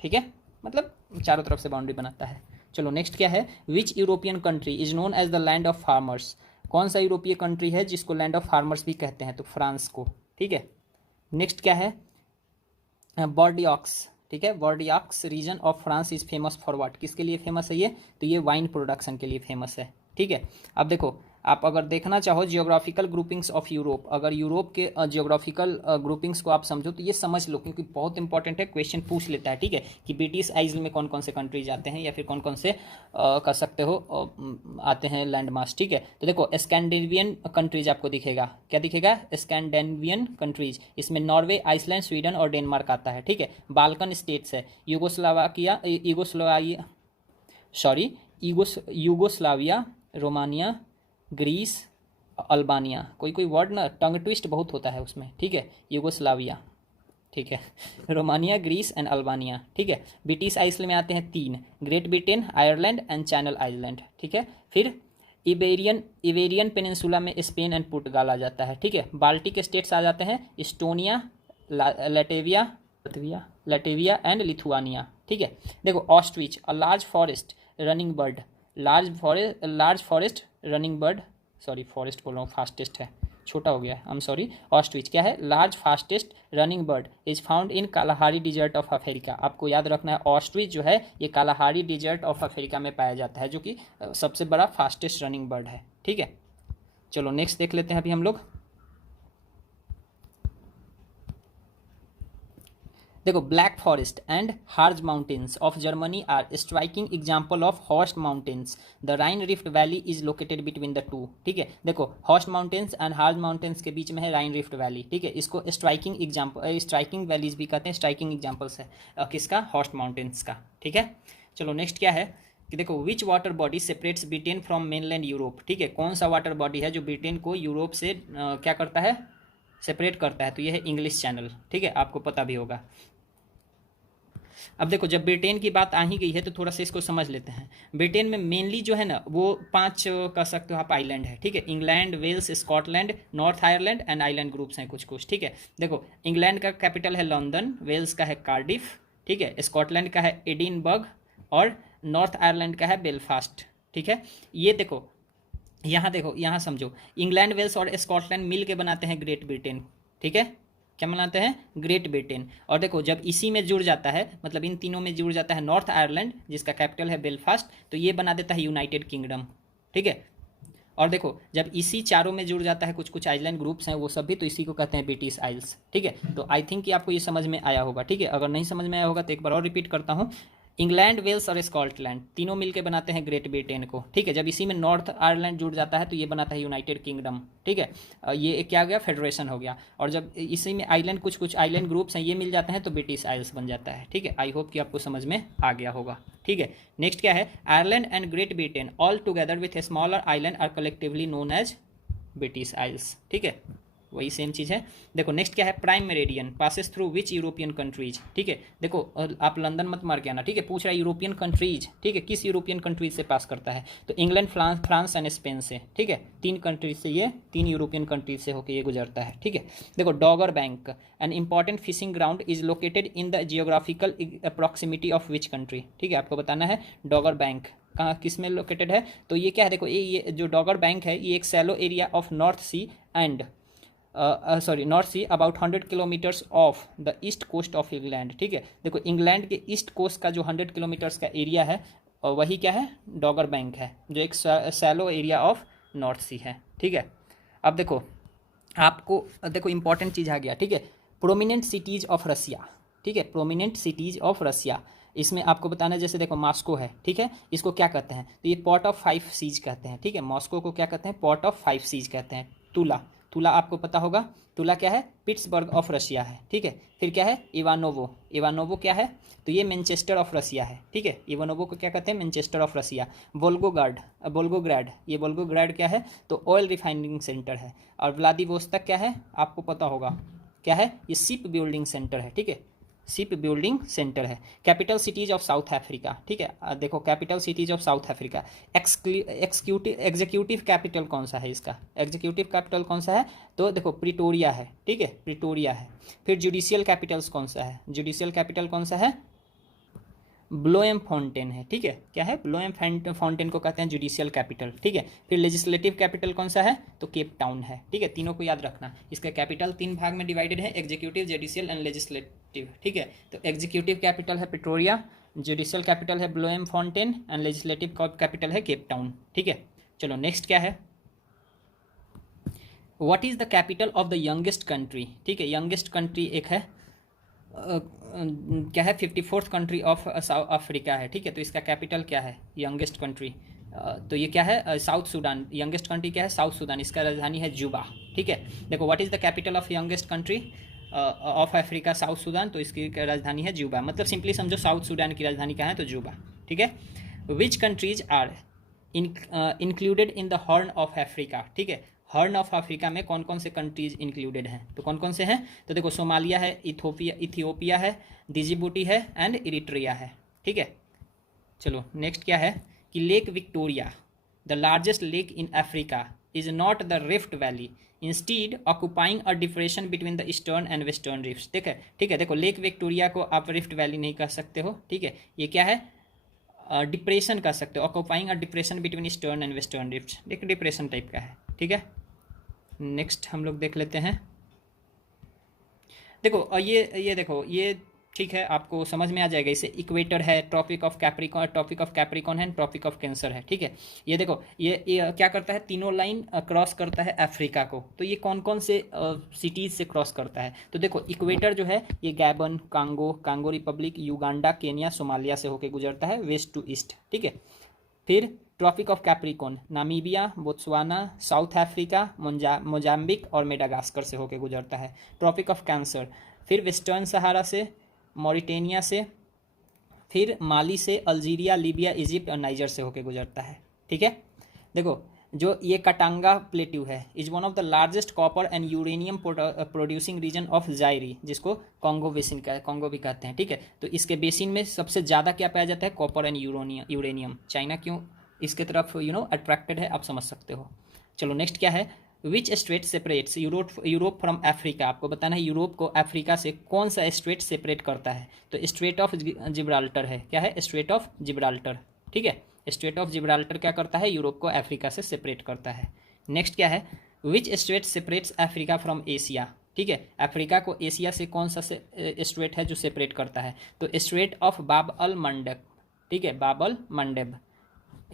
ठीक है, मतलब चारों तरफ से बाउंड्री बनाता है। चलो नेक्स्ट क्या है, which European country is known as the land of farmers, कौन सा यूरोपीय कंट्री है जिसको लैंड ऑफ फार्मर्स भी कहते हैं, तो फ्रांस को, ठीक है। नेक्स्ट क्या है, बॉर्डियॉक्स, ठीक है, Bordeaux region of France is famous for what, किसके लिए फेमस है ये, तो ये वाइन प्रोडक्शन के लिए फेमस है, ठीक है। अब देखो आप अगर देखना चाहो जियोग्राफिकल ग्रुपिंग्स ऑफ यूरोप, अगर यूरोप के जियोग्राफिकल ग्रुपिंग्स को आप समझो तो ये समझ लो, क्योंकि बहुत इंपॉर्टेंट है, क्वेश्चन पूछ लेता है, ठीक है, कि ब्रिटिश आइजल में कौन कौन से कंट्रीज आते हैं, या फिर कौन कौन से कर सकते हो आते हैं लैंड मास, ठीक है। तो देखो स्कैंडिनेवियन कंट्रीज आपको दिखेगा, क्या दिखेगा, स्कैंडिनेवियन कंट्रीज, इसमें नॉर्वे, आइसलैंड, स्वीडन और डेनमार्क आता है, ठीक है। बाल्कन स्टेट्स है, यूगोस्लाविया, रोमानिया, ग्रीस, अल्बानिया, कोई कोई वर्ड ना टंग ट्विस्ट बहुत होता है उसमें, ठीक है, यूगोस्लाविया, ठीक है, रोमानिया, ग्रीस एंड अल्बानिया, ठीक है। ब्रिटिश आइसलैंड में आते हैं 3, great Britain, Ireland and channel island, ठीक है। फिर इबेरियन पेनिनसुला में स्पेन एंड पुर्तगाल आ जाता है, ठीक है। बाल्टिक स्टेट्स आ जाते हैं, इस्टोनिया, लैटविया एंड लिथुआनिया, ठीक है। देखो ostrich, a large forest running bird, large forest running bird, sorry forest बोल रहा हूँ, फास्टेस्ट है, छोटा हो गया है, आई एम सॉरी। ऑस्ट्रिच क्या है, large fastest running bird is found in Kalahari desert of Africa, आपको याद रखना है ऑस्ट्रिच जो है ये कालाहारी डिजर्ट ऑफ अफ्रीका में पाया जाता है, जो कि सबसे बड़ा फास्टेस्ट रनिंग बर्ड है, ठीक है। चलो नेक्स्ट देख लेते हैं अभी हम लोग, देखो Black Forest and Harz mountains of Germany are striking example of horst mountains, the Rhine rift valley is located between the two, ठीक है। देखो horst mountains and Harz mountains के बीच में है राइन रिफ्ट वैली, ठीक है, इसको स्ट्राइकिंग वैलीज भी कहते हैं, स्ट्राइकिंग एग्जाम्पल्स है किसका, हॉर्स्ट माउंटेन्स का, ठीक है। चलो नेक्स्ट क्या है कि देखो विच water body separates Britain from mainland Europe, ठीक है, कौन सा वाटर बॉडी है जो ब्रिटेन को यूरोप से क्या करता है, सेपरेट करता है, तो ये है इंग्लिश चैनल, ठीक है, आपको पता भी होगा। अब देखो जब ब्रिटेन की बात आ ही गई है तो थोड़ा सा इसको समझ लेते हैं। ब्रिटेन में मेनली जो है ना वो 5 कह सकते हो आप आइलैंड है, ठीक है, England, Wales, Scotland, North Ireland and island groups हैं कुछ कुछ, ठीक है। देखो इंग्लैंड का कैपिटल है लंदन, वेल्स का है कार्डिफ, ठीक है, स्कॉटलैंड का है एडिनबर्ग और नॉर्थ आयरलैंड का है बेलफास्ट, ठीक है। ये देखो यहाँ समझो, इंग्लैंड, वेल्स और स्कॉटलैंड मिल के बनाते हैं ग्रेट ब्रिटेन, ठीक है। क्या बनाते हैं? Great Britain. और देखो जब इसी में जुड़ जाता है, मतलब इन तीनों में जुड़ जाता है नॉर्थ आयरलैंड जिसका कैपिटल है बेलफास्ट, तो ये बना देता है यूनाइटेड किंगडम, ठीक है। और देखो जब इसी चारों में जुड़ जाता है कुछ कुछ आइलैंड ग्रुप्स हैं वो सब भी, तो इसी को कहते हैं ब्रिटिश आइल्स, ठीक है। तो आई थिंक कि आपको ये समझ में आया होगा, ठीक है। अगर नहीं समझ में आया होगा तो एक बार और रिपीट करता हूँ। इंग्लैंड, वेल्स और स्कॉटलैंड तीनों मिलकर बनाते हैं ग्रेट ब्रिटेन को, ठीक है। जब इसी में नॉर्थ आयरलैंड जुड़ जाता है तो ये बनाता है यूनाइटेड किंगडम, ठीक है। ये क्या हो गया? फेडरेशन हो गया। और जब इसी में आइलैंड कुछ कुछ आइलैंड ग्रुप्स हैं ये मिल जाते हैं तो ब्रिटिश आइल्स बन जाता है, ठीक है। आई होप कि आपको समझ में आ गया होगा, ठीक है। नेक्स्ट क्या है? Ireland and Great Britain all together with a smaller island are collectively known as British Isles, ठीक है। वही सेम चीज़ है। देखो नेक्स्ट क्या है? Prime meridian passes through which European countries, ठीक है। देखो आप लंदन मत मार के आना, ठीक है। पूछ रहा है यूरोपियन कंट्रीज, ठीक है, किस यूरोपियन कंट्रीज से पास करता है? तो इंग्लैंड, फ्रांस एंड स्पेन से, ठीक है। तीन कंट्रीज से, ये तीन यूरोपियन कंट्रीज से होकर ये गुजरता है, ठीक है। देखो Dogger bank an important fishing ground is located in the geographical proximity of which country, ठीक है। आपको बताना है डॉगर बैंक कहाँ किस में लोकेटेड है। तो ये क्या है? देखो ये जो डॉगर बैंक है ये एक shallow area of North Sea and North Sea about 100 kilometres of the east coast of England, ठीक है। देखो इंग्लैंड के ईस्ट कोस्ट का जो 100 किलोमीटर्स का एरिया है वही क्या है? डॉगर बैंक है, जो एक सैलो एरिया ऑफ नॉर्थ सी है, ठीक है। अब देखो आपको देखो इंपॉर्टेंट चीज़ आ गया, ठीक है। प्रोमिनेंट सिटीज़ ऑफ रसिया, ठीक है। प्रोमिनेंट सिटीज़ ऑफ रसिया, इसमें आपको बताना है, जैसे देखो मॉस्को है, ठीक है। इसको क्या कहते हैं? तो ये पॉट ऑफ 5 सीज कहते हैं, ठीक है। मॉस्को को क्या कहते हैं? पॉट ऑफ 5 सीज कहते हैं। तुला आपको पता होगा, तुला क्या है? पिट्सबर्ग ऑफ रशिया है, ठीक है। फिर क्या है? इवानोवो क्या है? तो ये मैनचेस्टर ऑफ रशिया है, ठीक है। इवानोवो को क्या कहते हैं? Manchester of Russia. वोल्गोग्राड, ये वोल्गोग्राड क्या है? तो ऑयल रिफाइनिंग सेंटर है। और व्लादिवोस्तोक क्या है? आपको पता होगा क्या है? ये शिप बिल्डिंग सेंटर है, ठीक है। शिप बिल्डिंग सेंटर है। Capital cities of South Africa, ठीक है। देखो capital cities of South Africa. Executive capital कौन सा है इसका? एग्जीक्यूटिव कैपिटल कौन सा है? तो देखो प्रिटोरिया है, ठीक है, प्रिटोरिया है। फिर जुडिशियल कैपिटल्स कौन सा है? जुडिशियल कैपिटल कौन सा है? ब्लोएम फाउंटेन है, ठीक है। क्या है? ब्लोएम फाउंटेन को कहते हैं जुडिशियल कैपिटल, ठीक है। फिर लेजिस्लेटिव कैपिटल कौन सा है? तो केप टाउन है, ठीक है। तीनों को याद रखना। इसका कैपिटल 3 भाग में डिवाइडेड है, एग्जीक्यूटिव, जुडिशियल एंड लेजिस्लेटिव, ठीक है। तो एग्जीक्यूटिव कैपिटल है प्रिटोरिया, जुडिशियल कैपिटल है ब्लोएम फाउंटेन एंड लेजिस्लेटिव कैपिटल है केप टाउन, ठीक है। चलो नेक्स्ट क्या है? What is the capital of the youngest country, ठीक है। यंगेस्ट कंट्री एक है क्या है? 54th country of South Africa है, ठीक है। तो इसका कैपिटल क्या है? यंगेस्ट कंट्री, तो ये क्या है? South Sudan. यंगेस्ट कंट्री क्या है? South Sudan. इसका राजधानी है जुबा, ठीक है। देखो what is the capital of youngest country of Africa? South Sudan. तो इसकी राजधानी है जुबा। मतलब सिंपली समझो साउथ सूडान की राजधानी क्या है? तो जुबा, ठीक है। Which countries are included in the Horn of Africa, ठीक है। हॉर्न ऑफ अफ्रीका में कौन कौन से कंट्रीज इंक्लूडेड हैं? तो कौन कौन से हैं? तो देखो सोमालिया है, इथियोपिया है, डिजिबूटी है एंड इरिट्रिया है, ठीक है। चलो नेक्स्ट क्या है? कि lake Victoria the largest lake in Africa is not the rift valley, instead occupying a depression between the eastern and western rift, ठीक है, ठीक है। देखो लेक विक्टोरिया को आप रिफ्ट वैली नहीं कह सकते हो, ठीक है। ये क्या है? डिप्रेशन कह सकते हो, occupying a depression between eastern and western rift, एक डिप्रेशन टाइप का है, ठीक है। नेक्स्ट हम लोग देख लेते हैं। देखो ये देखो ये ठीक है, आपको समझ में आ जाएगा। इसे इक्वेटर है, ट्रॉपिक ऑफ कैप्रिकॉन है, ट्रॉपिक ऑफ कैंसर है, ठीक है। ये देखो ये क्या करता है? तीनों लाइन क्रॉस करता है अफ्रीका को। तो ये कौन कौन से सिटीज़ से क्रॉस करता है? तो देखो इक्वेटर जो है ये Gabon, Congo Republic, Uganda, Kenya, Somalia से होकर गुजरता है वेस्ट टू ईस्ट, ठीक है। फिर Tropic of Capricorn Namibia, Botswana, South Africa, Mozambique और मेडागास्कर से होकर गुजरता है। ट्रॉपिक ऑफ कैंसर फिर वेस्टर्न सहारा से, मॉरिटेनिया से, फिर माली से, अल्जीरिया, लीबिया, इजिप्ट और नाइजर से होकर गुजरता है, ठीक है। देखो जो ये कटांगा प्लेट्यू है is one of the largest copper and uranium producing region of Zaire, जिसको कॉन्गो बेसिन का कॉन्गो भी कहते हैं, ठीक है। तो इसके बेसिन में सबसे ज़्यादा क्या पाया जाता है? Copper and uranium. चाइना क्यों इसके तरफ अट्रैक्टेड है, आप समझ सकते हो। चलो नेक्स्ट क्या है? Which state separates Europe from Africa? आपको बताना है यूरोप को अफ्रीका से कौन सा स्टेट सेपरेट करता है? तो स्ट्रेट ऑफ जिब्राल्टर है। क्या है? स्ट्रेट ऑफ जिब्राल्टर, ठीक है। स्ट्रेट ऑफ जिब्राल्टर क्या करता है, यूरोप को अफ्रीका से सेपरेट करता है। नेक्स्ट क्या है, which strait separates Africa from Asia, ठीक है, अफ्रीका को एशिया से कौन सा स्ट्रेट है जो सेपरेट करता है, तो स्ट्रेट ऑफ बाब अल मंडब, ठीक है, बाब अल मंडब,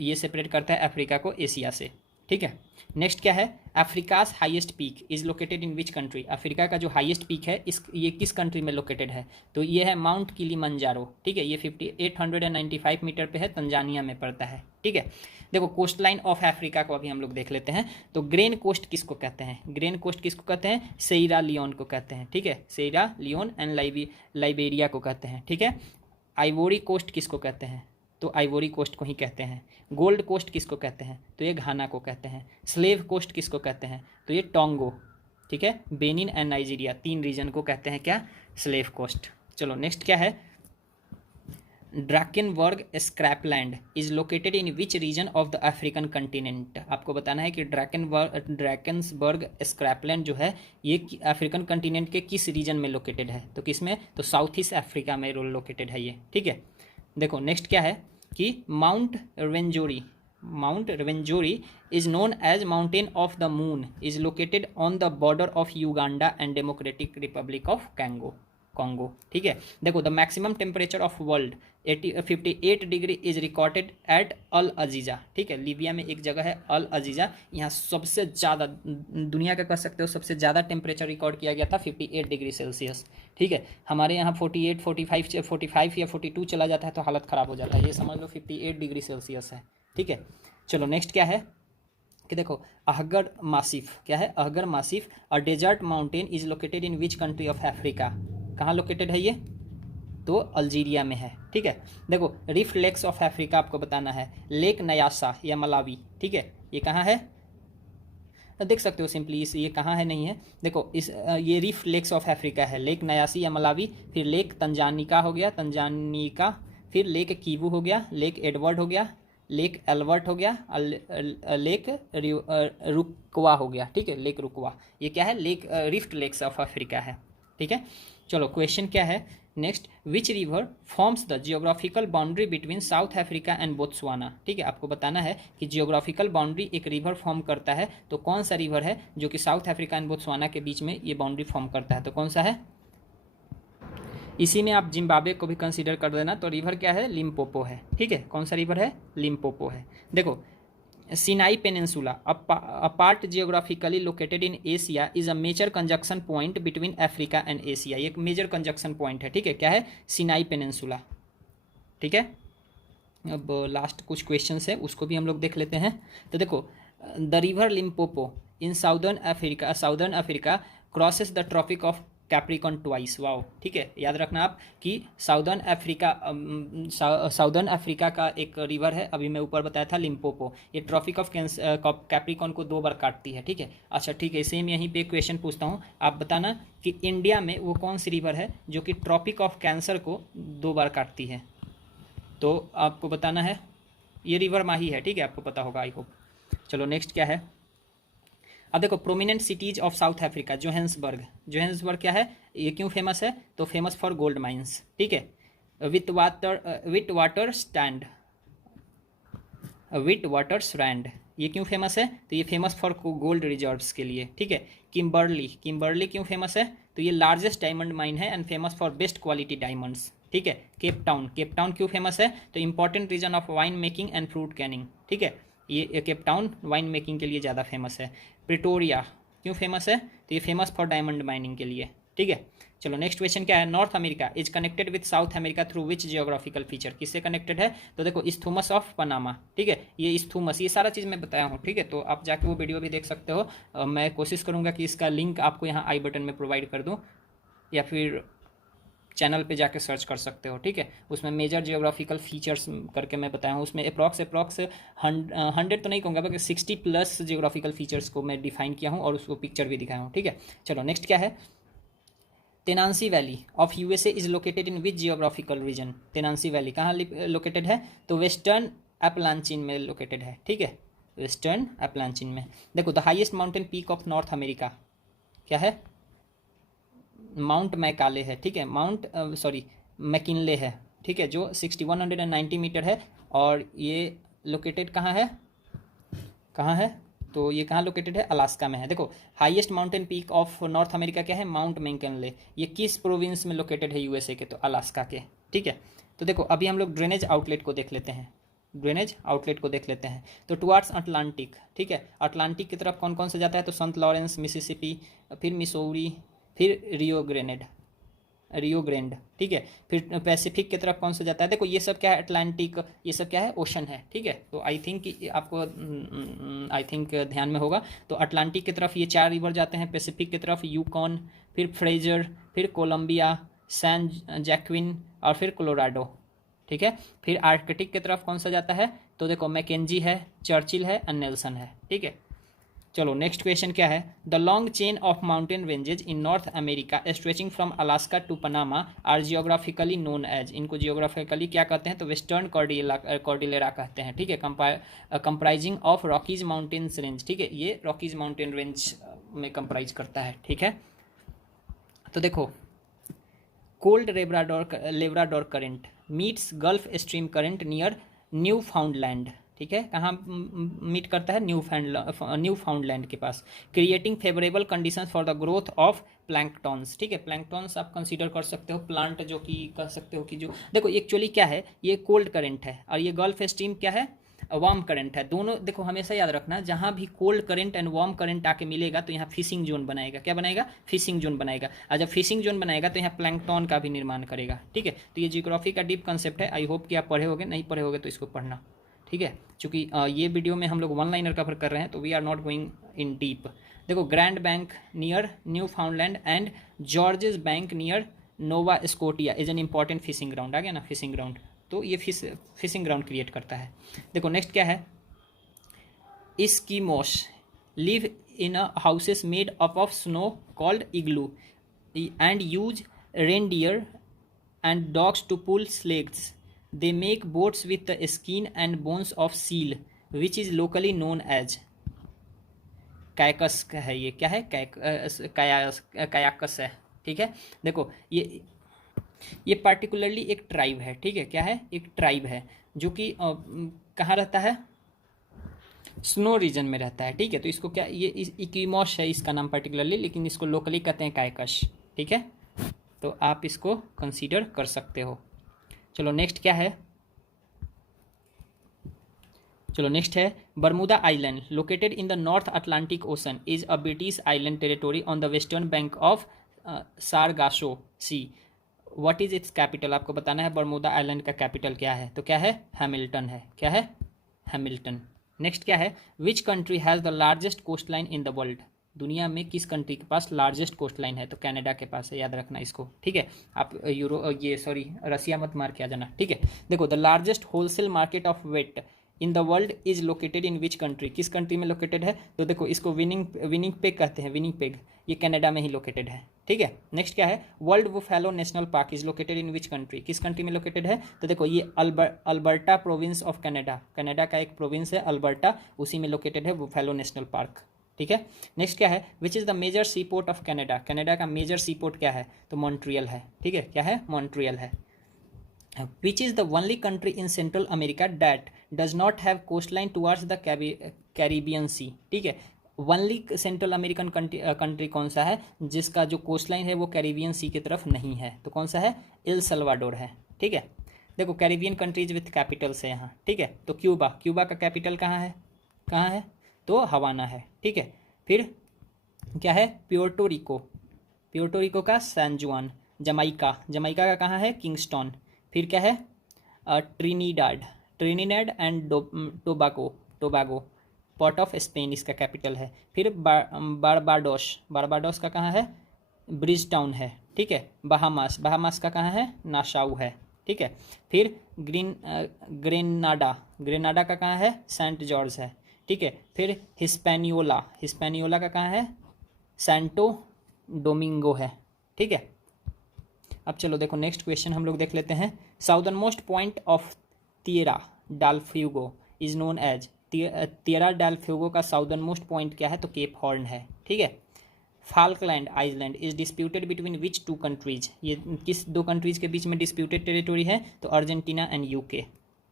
ये सेपरेट करता है अफ्रीका को एशिया से, ठीक है। नेक्स्ट क्या है, Africa's highest peak is located in which country, Africa का जो हाईएस्ट पीक है ये किस कंट्री में लोकेटेड है, तो ये है माउंट किलीमंजारो, ठीक है, ये 5895 मीटर पे है, तंजानिया में पड़ता है, ठीक है। देखो कोस्ट लाइन ऑफ अफ्रीका को अभी हम लोग देख लेते हैं। तो ग्रेन कोस्ट किसको कहते हैं, ग्रेन कोस्ट किसको कहते हैं, सेरा लियोन को कहते हैं, ठीक है, सेरा लियोन एंड लाइबेरिया को कहते हैं, ठीक है। आइवोरी कोस्ट किसको कहते हैं, तो आइवोरी कोस्ट को ही कहते हैं। गोल्ड कोस्ट किसको कहते हैं, तो ये घाना को कहते हैं। स्लेव कोस्ट किसको कहते हैं, तो ये टोंगो, ठीक है, बेनिन एंड नाइजीरिया, 3 रीजन को कहते हैं क्या, स्लेव कोस्ट। चलो नेक्स्ट क्या है, Drakensberg scrapland is located in which region of the African continent, आपको बताना है कि ड्रैकेन्सबर्ग स्क्रैपलैंड जो है ये अफ्रीकन कंटिनेंट के किस रीजन में लोकेटेड है, तो किस में, तो साउथ ईस्ट अफ्रीका में लोकेटेड है ये, ठीक है। देखो नेक्स्ट क्या है कि Mount Rwenzori is known as mountain of the moon is located on the border of Uganda and Democratic Republic of Congo, ठीक है। देखो the maximum temperature of world 58 degree is recorded at Al Aziziya, ठीक है, Libya में एक जगह है अल अजीजा, यहाँ सबसे ज़्यादा दुनिया का कह सकते हो सबसे ज़्यादा टेम्परेचर रिकॉर्ड किया गया था 58 डिग्री सेल्सियस, ठीक है। हमारे यहाँ 48, 45 या 42 चला जाता है तो हालत ख़राब हो जाता है, ये समझ लो 58 डिग्री सेल्सियस है, ठीक है। चलो नेक्स्ट क्या है कि देखो अहगर मासिफ, क्या है, Ahaggar massif a desert mountain is located in which country of Africa, कहाँ लोकेटेड है ये, तो अल्जीरिया में है, ठीक है। देखो रिफ्ट लेक्स ऑफ अफ्रीका आपको बताना है, लेक नयासा या मलावी, ठीक है, ये कहाँ है, देख सकते हो सिंपली ये कहाँ है नहीं है, देखो ये रिफ्ट लेक्स ऑफ अफ्रीका है, लेक नयासी या मलावी, फिर लेक तंजानिका हो गया, तंजानिका, फिर लेक कीवू हो गया, लेक एडवर्ड हो गया, लेक एल्बर्ट हो गया, लेक रुकवा हो गया, ठीक है, लेक रुकवा, ये क्या है, lake rift lakes of Africa है, ठीक है। चलो क्वेश्चन क्या है next, which river forms the geographical boundary between South Africa and Botswana, ठीक है, आपको बताना है कि जियोग्राफिकल बाउंड्री एक रिवर फॉर्म करता है, तो कौन सा रिवर है जो कि साउथ अफ्रीका एंड बोत्सवाना के बीच में ये बाउंड्री फॉर्म करता है, तो कौन सा है, इसी में आप जिम्बाब्वे को भी कंसीडर कर देना, तो रिवर क्या है, लिम्पोपो है, ठीक है, कौन सा रिवर है, लिम्पोपो है। देखो Sinai peninsula a part geographically located in Asia is a major conjunction point between Africa and Asia, ये एक मेजर कंजक्शन पॉइंट है, ठीक है, क्या है, सिनाई पेनिनसुला, ठीक है। अब लास्ट कुछ क्वेश्चंस है उसको भी हम लोग देख लेते हैं। तो देखो the river Limpopo in southern Africa crosses the Tropic of Capricorn twice, wow, ठीक है, याद रखना आप कि साउदर्न अफ्रीका का एक रिवर है, अभी मैं ऊपर बताया था लिम्पोपो, ये ट्रॉपिक ऑफ कैप्रिकॉन को 2 बार काटती है, ठीक है। अच्छा ठीक है, सेम यहीं पे क्वेश्चन पूछता हूँ, आप बताना कि इंडिया में वो कौन सी रिवर है जो कि ट्रॉपिक ऑफ कैंसर को 2 बार काटती है, तो आपको बताना है, ये रिवर माही है, ठीक है, आपको पता होगा आई होप। चलो नेक्स्ट क्या है, अब देखो prominent cities of South Africa, Johannesburg क्या है, ये क्यों फेमस है, तो फेमस फॉर गोल्ड माइंस, ठीक है। विट वाटर स्ट्रैंड ये क्यों फेमस है, तो ये फेमस फॉर गोल्ड रिजर्व्स के लिए, ठीक है। किम्बर्ली क्यों फेमस है, तो ये लार्जेस्ट डायमंड माइन है and famous for best quality diamonds, ठीक है। केप टाउन क्यों फेमस है, तो important region of wine making and fruit canning, ठीक है, ये केप टाउन वाइन मेकिंग के लिए ज़्यादा फेमस है। प्रिटोरिया क्यों फेमस है, तो ये फेमस फॉर डायमंड माइनिंग के लिए, ठीक है। चलो नेक्स्ट क्वेश्चन क्या है, north America is connected with south America through which geographical feature, किससे कनेक्टेड है, तो देखो इस्थुमस ऑफ पनामा, ठीक है, ये इस्थुमस, ये सारा चीज़ मैं बताया हूँ, ठीक है, तो आप जाके वो वीडियो भी देख सकते हो, मैं कोशिश करूँगा कि इसका लिंक आपको यहाँ आई बटन में प्रोवाइड कर दूँ, या फिर चैनल पे जाके सर्च कर सकते हो, ठीक है, उसमें मेजर जियोग्राफिकल फीचर्स करके मैं बताया हूँ, उसमें अप्रॉक्स 100 तो नहीं कहूँगा बल्कि 60+ जियोग्राफिकल फीचर्स को मैं डिफाइन किया हूँ और उसको पिक्चर भी दिखाया हूँ, ठीक है। चलो नेक्स्ट क्या है, Tennessee valley of USA is located in which geographical region, Tennessee valley कहाँ लोकेटेड है, तो वेस्टर्न एपलांचिन में लोकेटेड है, ठीक है, वेस्टर्न एपलांचिन में। देखो the highest mountain peak of north America क्या है, माउंट मैकाले है, ठीक है, मैकिनले है, ठीक है, जो 6190 मीटर है। और ये लोकेटेड कहाँ है, कहाँ है, तो ये कहाँ लोकेटेड है, अलास्का में है। देखो highest mountain peak of north America क्या है, माउंट मैककिनले। ये किस प्रोविंस में लोकेटेड है, यूएसए के, तो अलास्का के। ठीक है, तो देखो अभी हम लोग ड्रेनेज आउटलेट को देख लेते हैं, ड्रेनेज आउटलेट को देख लेते हैं। तो टुवार्ड्स अटलांटिक, ठीक है, अटलांटिक की तरफ कौन कौन से जाता है, तो सेंट लॉरेंस, मिसिसिपी, फिर मिसौरी, फिर रियो ग्रैंड, ठीक है। फिर पैसिफिक की तरफ कौन सा जाता है, देखो ये सब क्या है, अटलांटिक, ये सब क्या है, ओशन है। ठीक है, तो आई थिंक आपको आई थिंक ध्यान में होगा। तो अटलांटिक की तरफ ये 4 रिवर जाते हैं, पैसिफिक की तरफ यूकॉन, फिर फ्रेजर, फिर कोलंबिया, सैन जैक्विन और फिर कोलोराडो। ठीक है, फिर आर्कटिक की तरफ कौन सा जाता है, तो देखो मैकेंजी है, चर्चिल है और नेल्सन है। ठीक है, चलो नेक्स्ट क्वेश्चन क्या है, the long chain of mountain ranges in North America stretching from Alaska to Panama are geographically known as, इनको जियोग्राफिकली क्या कहते हैं, तो वेस्टर्न कॉर्डिलेरा कहते हैं। ठीक है, comprising of Rockies mountains range. ठीक है, ये रॉकीज माउंटेन रेंज में कंप्राइज करता है। ठीक है, तो देखो cold Labrador current meets gulf stream current near Newfoundland. ठीक है, कहाँ मीट करता है, न्यू फाउंडलैंड के पास, creating favourable conditions for the growth of planktons. ठीक है, प्लैंकटॉन्स आप कंसीडर कर सकते हो, प्लांट जो कि कह सकते हो कि जो, देखो एक्चुअली क्या है, ये कोल्ड करंट है और ये गल्फ स्ट्रीम क्या है, वार्म करंट है। दोनों देखो हमेशा याद रखना, जहाँ भी cold current and warm current आके मिलेगा तो यहाँ फिशिंग जोन बनाएगा। क्या बनाएगा, फिशिंग जोन बनाएगा। और जब फिशिंग जोन बनाएगा तो यहाँ प्लैंकटॉन का भी निर्माण करेगा। ठीक है, तो ये जियोग्राफी का डीप कंसेप्ट है। आई होप कि आप पढ़े होगे, नहीं पढ़े होगे तो इसको पढ़ना। ठीक है, चूँकि ये वीडियो में हम लोग वन लाइनर कवर कर रहे हैं तो we are not going in deep. देखो grand bank near Newfoundland and Georges bank near Nova Scotia is an important fishing ground. आ गया ना, फिशिंग ग्राउंड, तो ये फिशिंग ग्राउंड क्रिएट करता है। देखो नेक्स्ट क्या है, Eskimos live in a houses made up of snow called igloo and use reindeer and dogs to pull sledges. They make boats with the skin and bones of seal, which is locally known as कायकस है। ये क्या है, कायाकस है। ठीक है, देखो ये particularly एक ट्राइब है। ठीक है, क्या है, एक ट्राइब है जो कि कहाँ रहता है, स्नो रीजन में रहता है। ठीक है, तो इसको क्या, ये इकीमोस है इसका नाम पार्टिकुलरली, लेकिन इसको लोकली कहते हैं कायकस। ठीक है, तो आप इसको कंसीडर कर सकते हो। चलो नेक्स्ट क्या है, चलो नेक्स्ट है Bermuda island located in the North Atlantic ocean is a British island territory on the western bank of Sargasso sea. What is its capital, आपको बताना है बर्मुदा आइलैंड का कैपिटल क्या है, तो क्या है, हैमिल्टन है। क्या है, हैमिल्टन। नेक्स्ट क्या है, which country has the largest coast line in the world, दुनिया में किस कंट्री के पास लार्जेस्ट कोस्ट लाइन है, तो कनाडा के पास है। याद रखना इसको। ठीक है, आप रसिया मत मार के आ जाना। ठीक है, देखो the largest wholesale market of wheat in the world is located in which country, किस कंट्री में लोकेटेड है, तो देखो इसको विनिंग पेग कहते हैं, विनिंग पेग, ये कनाडा में ही लोकेटेड है। ठीक है, नेक्स्ट क्या है, world buffalo national park is located in which country, किस कंट्री में लोकेटेड है, तो देखो ये Alberta province of Canada, Canada का एक प्रोविंस है अल्बर्टा, उसी में लोकेटेड है बुफेलो नेशनल पार्क। ठीक है, नेक्स्ट क्या है, which is the major sea port of Canada, Canada का मेजर सी पोर्ट क्या है, तो मॉन्ट्रियल है। ठीक है, क्या है, मॉन्ट्रियल है। Which is the only country in Central America that does not have coast line towards the Caribbean sea. ठीक है, ओनली सेंट्रल अमेरिकन कंट्री कौन सा है जिसका जो कोस्ट लाइन है वो कैरिबियन सी की तरफ नहीं है, तो कौन सा है, एल सल्वाडोर है। ठीक है, देखो कैरिबियन कंट्रीज विथ कैपिटल्स है यहाँ। ठीक है, तो क्यूबा का कैपिटल कहाँ है, तो हवाना है। ठीक है, फिर क्या है, प्योर्टो रिको का सैन जुआन, जमाइका का कहाँ है, किंगस्टन। फिर क्या है, Trinidad and Tobago port of Spain इसका कैपिटल है। फिर बारबाडोस का कहाँ है, ब्रिज टाउन है। ठीक है, बहामास का कहाँ है, नासाउ है। ठीक है, फिर ग्रेनाडा का कहाँ है, सेंट जॉर्ज है। ठीक है, फिर हिस्पैनियोला का कहाँ है, सैंटो डोमिंगो है। ठीक है, अब चलो देखो नेक्स्ट क्वेश्चन हम लोग देख लेते हैं, southern most point of Tierra डाल Fuego is known as, Tierra डाल फ्यूगो का साउदर्न मोस्ट पॉइंट क्या है, तो केप हॉर्न है। ठीक है, Falkland island is disputed between which two countries, ये किस दो कंट्रीज के बीच में डिस्प्यूटेड टेरिटोरी है, तो अर्जेंटीना एंड यूके।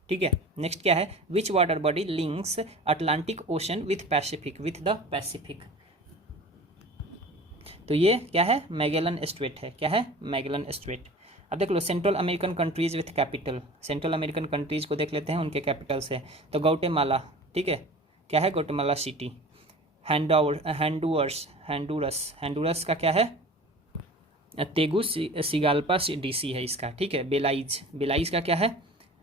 ठीक है, नेक्स्ट क्या है, विच water body links Atlantic ocean with Pacific, with the Pacific, तो ये क्या है, मैगेलन स्ट्रेट है, क्या है, मैगेलन स्ट्रेट। अब देख लो Central American countries with capital, Central American countries को देख लेते हैं उनके कैपिटल से, तो गौटेमाला, ठीक है, क्या है, गौटेमाला सिटी। हैंडूरस का क्या है, तेगु सिगाल्पा डीसी है इसका, ठीक है। बेलाइज का क्या है,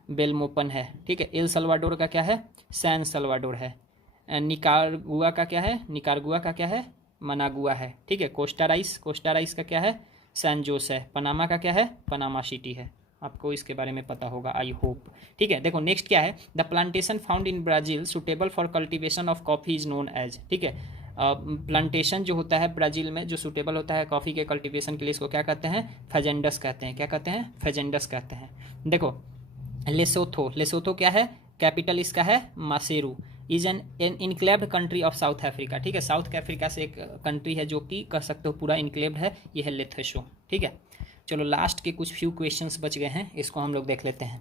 बेलमोपन है, ठीक है। एल सल्वाडोर का क्या है, सैन सल्वाडोर है। निकारागुआ का क्या है, निकारागुआ का क्या है, मनागुआ है, ठीक है। कोस्टा राइस का क्या है, सैन जोस है। पनामा का क्या है, पनामा सिटी है। आपको इसके बारे में पता होगा आई होप, ठीक है। देखो नेक्स्ट क्या है, the plantation found in Brazil suitable for cultivation of coffee is known as, ठीक है। प्लांटेशन जो होता है ब्राज़ील में जो सूटेबल होता है कॉफ़ी के कल्टीवेशन के लिए, इसको क्या कहते हैं, फेजेंडस कहते हैं। क्या कहते हैं, फेजेंडस कहते हैं। देखो लेसोथो क्या है, कैपिटल इसका है Maseru, is an enclaved country of South Africa, ठीक है। साउथ अफ्रीका से एक कंट्री है जो कि कह सकते हो पूरा इनक्लेव्ड है, ये है लेथेशो, ठीक है। चलो लास्ट के कुछ फ्यू क्वेश्चंस बच गए हैं, इसको हम लोग देख लेते हैं।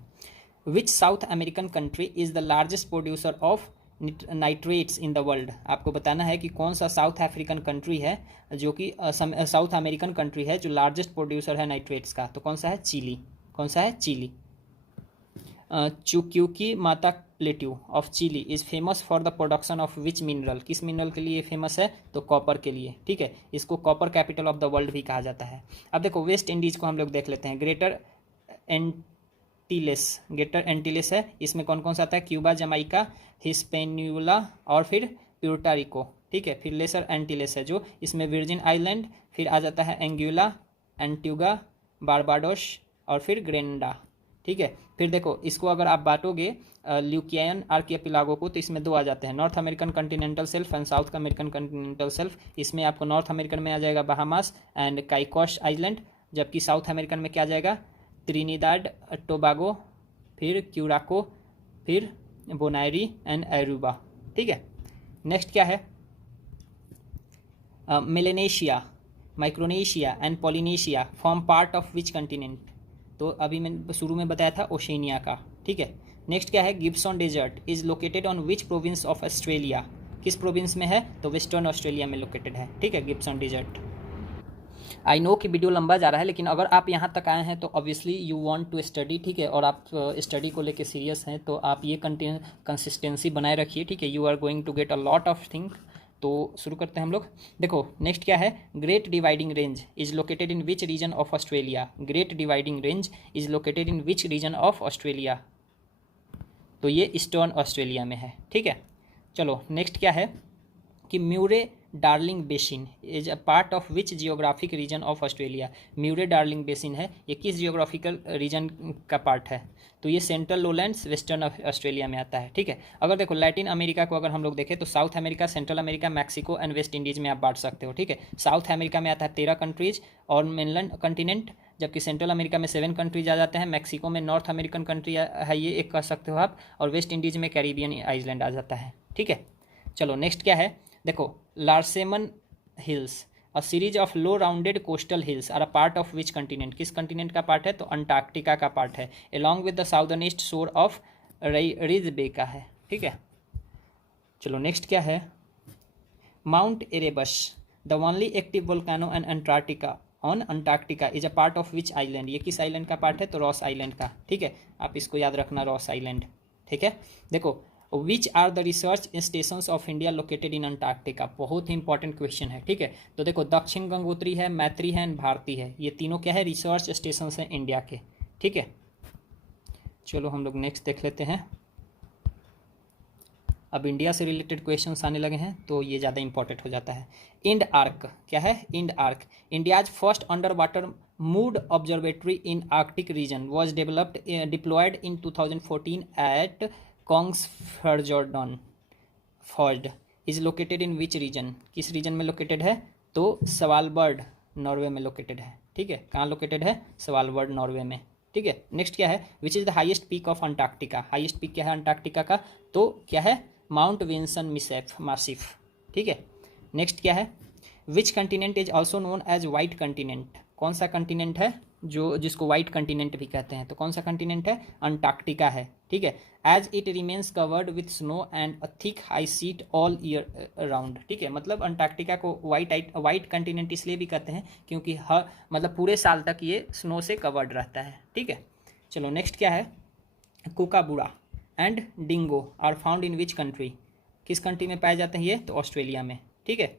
Which South American country is the largest producer of nitrates in the world, आपको बताना है कि कौन सा साउथ अफ्रीकन कंट्री है जो कि साउथ अमेरिकन कंट्री है जो लार्जेस्ट प्रोड्यूसर है नाइट्रेट्स का, तो कौन सा है, चिली। कौन सा है, चिली। क्योंकि माता plateau of Chile is famous for the production of which mineral, किस मिनरल के लिए फेमस है, तो कॉपर के लिए, ठीक है। इसको copper capital of the world भी कहा जाता है। अब देखो वेस्ट इंडीज़ को हम लोग देख लेते हैं। ग्रेटर एंटीलेस है, इसमें कौन कौन सा आता है, क्यूबा, जमाइका, हिस्पेनियोला और फिर प्यूर्टा रिको, ठीक है। फिर लेसर एंटीलेस है जो इसमें वर्जिन आइलैंड, फिर आ जाता है एंग्युला, एंटीगा, बारबाडोस और फिर ग्रेनडा, ठीक है। फिर देखो इसको अगर आप बांटोगे ल्यूकियन आर्किपेलागो को, तो इसमें दो आ जाते हैं, north American continental self and south American continental self. इसमें आपको नॉर्थ अमेरिकन में आ जाएगा बहामास एंड काइकोस आइलैंड, जबकि साउथ अमेरिकन में क्या आ जाएगा, त्रिनिदाद टोबागो, फिर क्यूराको, फिर बोनायरी एंड एरुबा, ठीक है। नेक्स्ट क्या है, Melanesia, Micronesia and Polynesia form part of which continent, तो अभी मैंने शुरू में बताया था ओशेनिया का, ठीक है। नेक्स्ट क्या है, Gibson desert is located on which province of Australia, किस प्रोविंस में है, तो वेस्टर्न ऑस्ट्रेलिया में लोकेटेड है, ठीक है, गिब्सन डेजर्ट। आई नो कि वीडियो लंबा जा रहा है, लेकिन अगर आप यहाँ तक आए हैं तो obviously you want to study, ठीक है, और आप स्टडी को लेके सीरियस हैं, तो आप ये कंसिस्टेंसी बनाए रखिए, ठीक है। You are going to get a lot of thing. तो शुरू करते हैं हम लोग। देखो नेक्स्ट क्या है, great dividing range is located in which region of Australia, great dividing range is located in which region of Australia, तो ये ईस्टर्न ऑस्ट्रेलिया में है, ठीक है। चलो नेक्स्ट क्या है कि Murray Darling basin is a part of which geographic region of Australia, Murray Darling basin है, ये किस जियोग्राफिकल रीजन का पार्ट है, तो ये सेंट्रल लोलैंड्स वेस्टर्न ऑस्ट्रेलिया में आता है, ठीक है। अगर देखो लैटिन अमेरिका को अगर हम लोग देखें तो south America, central America, Mexico and waste Indies में आप बांट सकते हो, ठीक है। साउथ अमेरिका में आता है 13 कंट्रीज और मेनलैंड कंटिनेंट, जबकि सेंट्रल अमेरिका में 7 कंट्रीज आ जाते हैं। मैक्सिको में नॉर्थ अमेरिकन कंट्री है, ये एक कह सकते हो आप, और वेस्ट इंडीज़ में कैरिबियन आइलैंड आ जाता है, ठीक है। चलो नेक्स्ट क्या है, देखो Larsemann hills a series of low rounded coastal hills are a part of which continent, किस कंटिनेंट का पार्ट है, तो अंटार्कटिका का पार्ट है, along with the southern east shore of Ridge bay का है, ठीक है। चलो नेक्स्ट क्या है, Mount Erebus the only active volcano and Antarctica on Antarctica is a part of which island, ये किस आइलैंड का पार्ट है, तो रॉस आइलैंड का, ठीक है। आप इसको याद रखना, रॉस आइलैंड, ठीक है। देखो which are the research stations of India located in Antarctica, बहुत ही इंपॉर्टेंट क्वेश्चन है, ठीक है। तो देखो दक्षिण गंगोत्री है, मैत्री है एंड भारती है, ये तीनों क्या है, रिसर्च स्टेशंस हैं इंडिया के, ठीक है। चलो हम लोग नेक्स्ट देख लेते हैं। अब इंडिया से रिलेटेड क्वेश्चंस आने लगे हैं तो ये ज़्यादा इंपॉर्टेंट हो जाता है। इंड आर्क क्या है, IndARC, India's first under water moored observatory in Arctic region was deployed in 2014 at Kongsfjorden fjord is located in which region, किस रीजन में लोकेटेड है, तो सवालबर्ड नॉर्वे में लोकेटेड है, ठीक है। कहाँ लोकेटेड है, सवालबर्ड नॉर्वे में, ठीक है। नेक्स्ट क्या है, which is the highest peak of Antarctica, highest peak क्या है अंटार्कटिका का, तो क्या है, माउंट विंसन मासिफ, ठीक है। नेक्स्ट क्या है, which continent is also known as white continent, कौन सा कंटिनेंट है जो जिसको वाइट कंटिनेंट भी कहते हैं, तो कौन सा कंटिनेंट है, अंटार्कटिका है, ठीक है। As it remains covered with snow and a thick high sheet all year around, ठीक है। मतलब अंटार्कटिका को वाइट कंटिनेंट इसलिए भी कहते हैं क्योंकि हर मतलब पूरे साल तक ये स्नो से कवर्ड रहता है, ठीक है। चलो नेक्स्ट क्या है, kookaburra and dingo are found in which country, किस कंट्री में पाए जाते हैं ये, तो ऑस्ट्रेलिया में, ठीक है।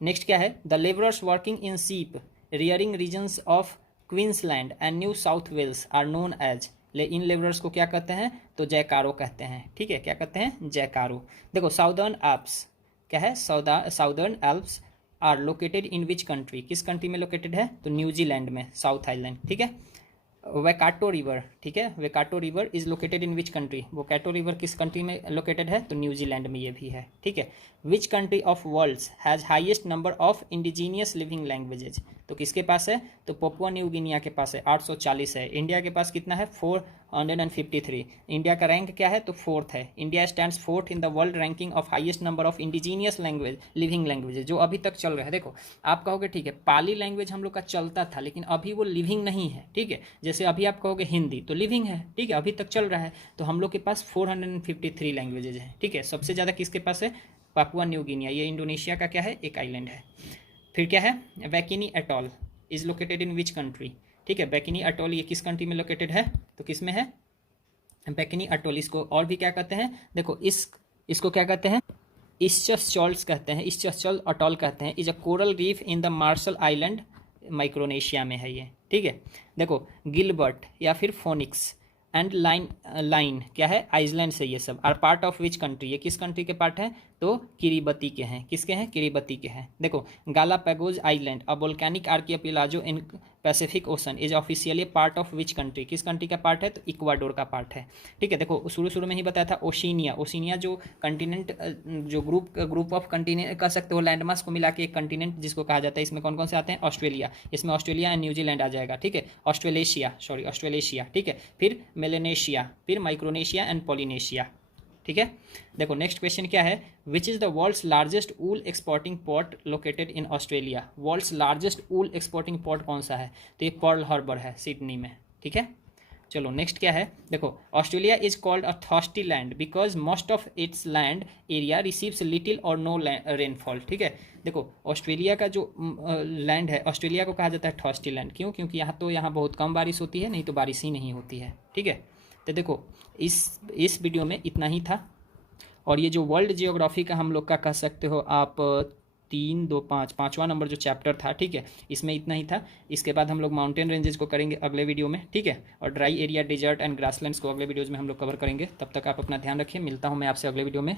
नेक्स्ट क्या है, the labourers working in sheep rearing regions of Queensland and New South Wales are known as, इन लेबरर्स को क्या कहते हैं, तो जयकारो कहते हैं, ठीक है। क्या कहते हैं, जयकारो। देखो साउदर्न एल्प्स क्या है, southern Alps are located in which country, किस कंट्री में लोकेटेड है, तो न्यूजीलैंड में, साउथ आइलैंड, ठीक है। वेकाटो रिवर, ठीक है, Waikato river is located in which country, Waikato river किस कंट्री में लोकेटेड है, तो न्यूजीलैंड में ये भी है, ठीक है। Which country of world's has highest number of indigenous living languages, तो किसके पास है, तो पपुआ न्यू गिनिया के पास है, 840 है। इंडिया के पास कितना है, 453। इंडिया का रैंक क्या है, तो 4th है। India stands 4th in the world ranking of highest number of indigenous language living languages, जो अभी तक चल रहा है। देखो आप कहोगे ठीक है पाली लैंग्वेज हम लोग का चलता था लेकिन अभी वो लिविंग नहीं है, ठीक है। जैसे अभी आप कहोगे हिंदी तो लिविंग है, ठीक है, अभी तक चल रहा है। तो हम लोग के पास 453 लैंग्वेजेज हैं, ठीक है। सबसे ज़्यादा किसके पास है, पापुआ न्यू गिनिया, ये इंडोनेशिया का क्या है, एक आइलैंड है। फिर क्या है, Bikini atoll is located in which country, ठीक है। बैकिनी एटॉल ये किस कंट्री में लोकेटेड है, तो किस में है, बैकिनी एटॉल। इसको और भी क्या कहते हैं, देखो इसको क्या कहते हैं, इस्चस कहते हैं, इस्चस एटॉल कहते हैं। Is a coral reef in the Marshall island, Micronesia में है ये, ठीक है। देखो गिलबर्ट या फिर फोनिक्स एंड लाइन क्या है, आइसलैंड से, ये सब are part of which country, ये किस कंट्री के पार्ट हैं, तो किरीबती के हैं, किसके हैं, किरीबती के हैं। देखो Galapagos island a volcanic archipelago in Pacific Ocean is officially part of which country, किस कंट्री का पार्ट है, तो इक्वाडोर का पार्ट है, ठीक है। देखो शुरू में ही बताया था ओशिनिया जो कंटिनेंट, जो ग्रुप ऑफ कंटिनेंट कह सकते हो, लैंडमास को मिला के एक कंटिनेंट जिसको कहा जाता है। इसमें कौन कौन से आते हैं, ऑस्ट्रेलिया, इसमें ऑस्ट्रेलिया एंड न्यूजीलैंड आ जाएगा, ठीक है। ऑस्ट्रेलेशिया, ठीक है। फिर मेलेनेशिया, फिर माइक्रोनेशिया एंड पॉलिनेशिया, ठीक है। देखो नेक्स्ट क्वेश्चन क्या है, which is the world's largest wool exporting port located in Australia, world's largest wool exporting port कौन सा है, तो ये पर्ल हार्बर है, सिडनी में, ठीक है। चलो नेक्स्ट क्या है, देखो Australia is called a thirsty land because most of its land area receives little और नो रेनफॉल, ठीक है। देखो ऑस्ट्रेलिया का जो लैंड है, ऑस्ट्रेलिया को कहा जाता है थर्स्टी लैंड, क्यों, क्योंकि यहाँ बहुत कम बारिश होती है, नहीं तो बारिश ही नहीं होती है, ठीक है। तो देखो इस वीडियो में इतना ही था। और ये जो वर्ल्ड जियोग्राफी का हम लोग का कह सकते हो आप 3, 2, 5 पाँचवा नंबर जो चैप्टर था, ठीक है, इसमें इतना ही था। इसके बाद हम लोग माउंटेन रेंजेस को करेंगे अगले वीडियो में, ठीक है। और dry area, desert and grasslands को अगले वीडियोज़ में हम लोग कवर करेंगे। तब तक आप अपना ध्यान रखिए, मिलता हूँ मैं आपसे अगले वीडियो में।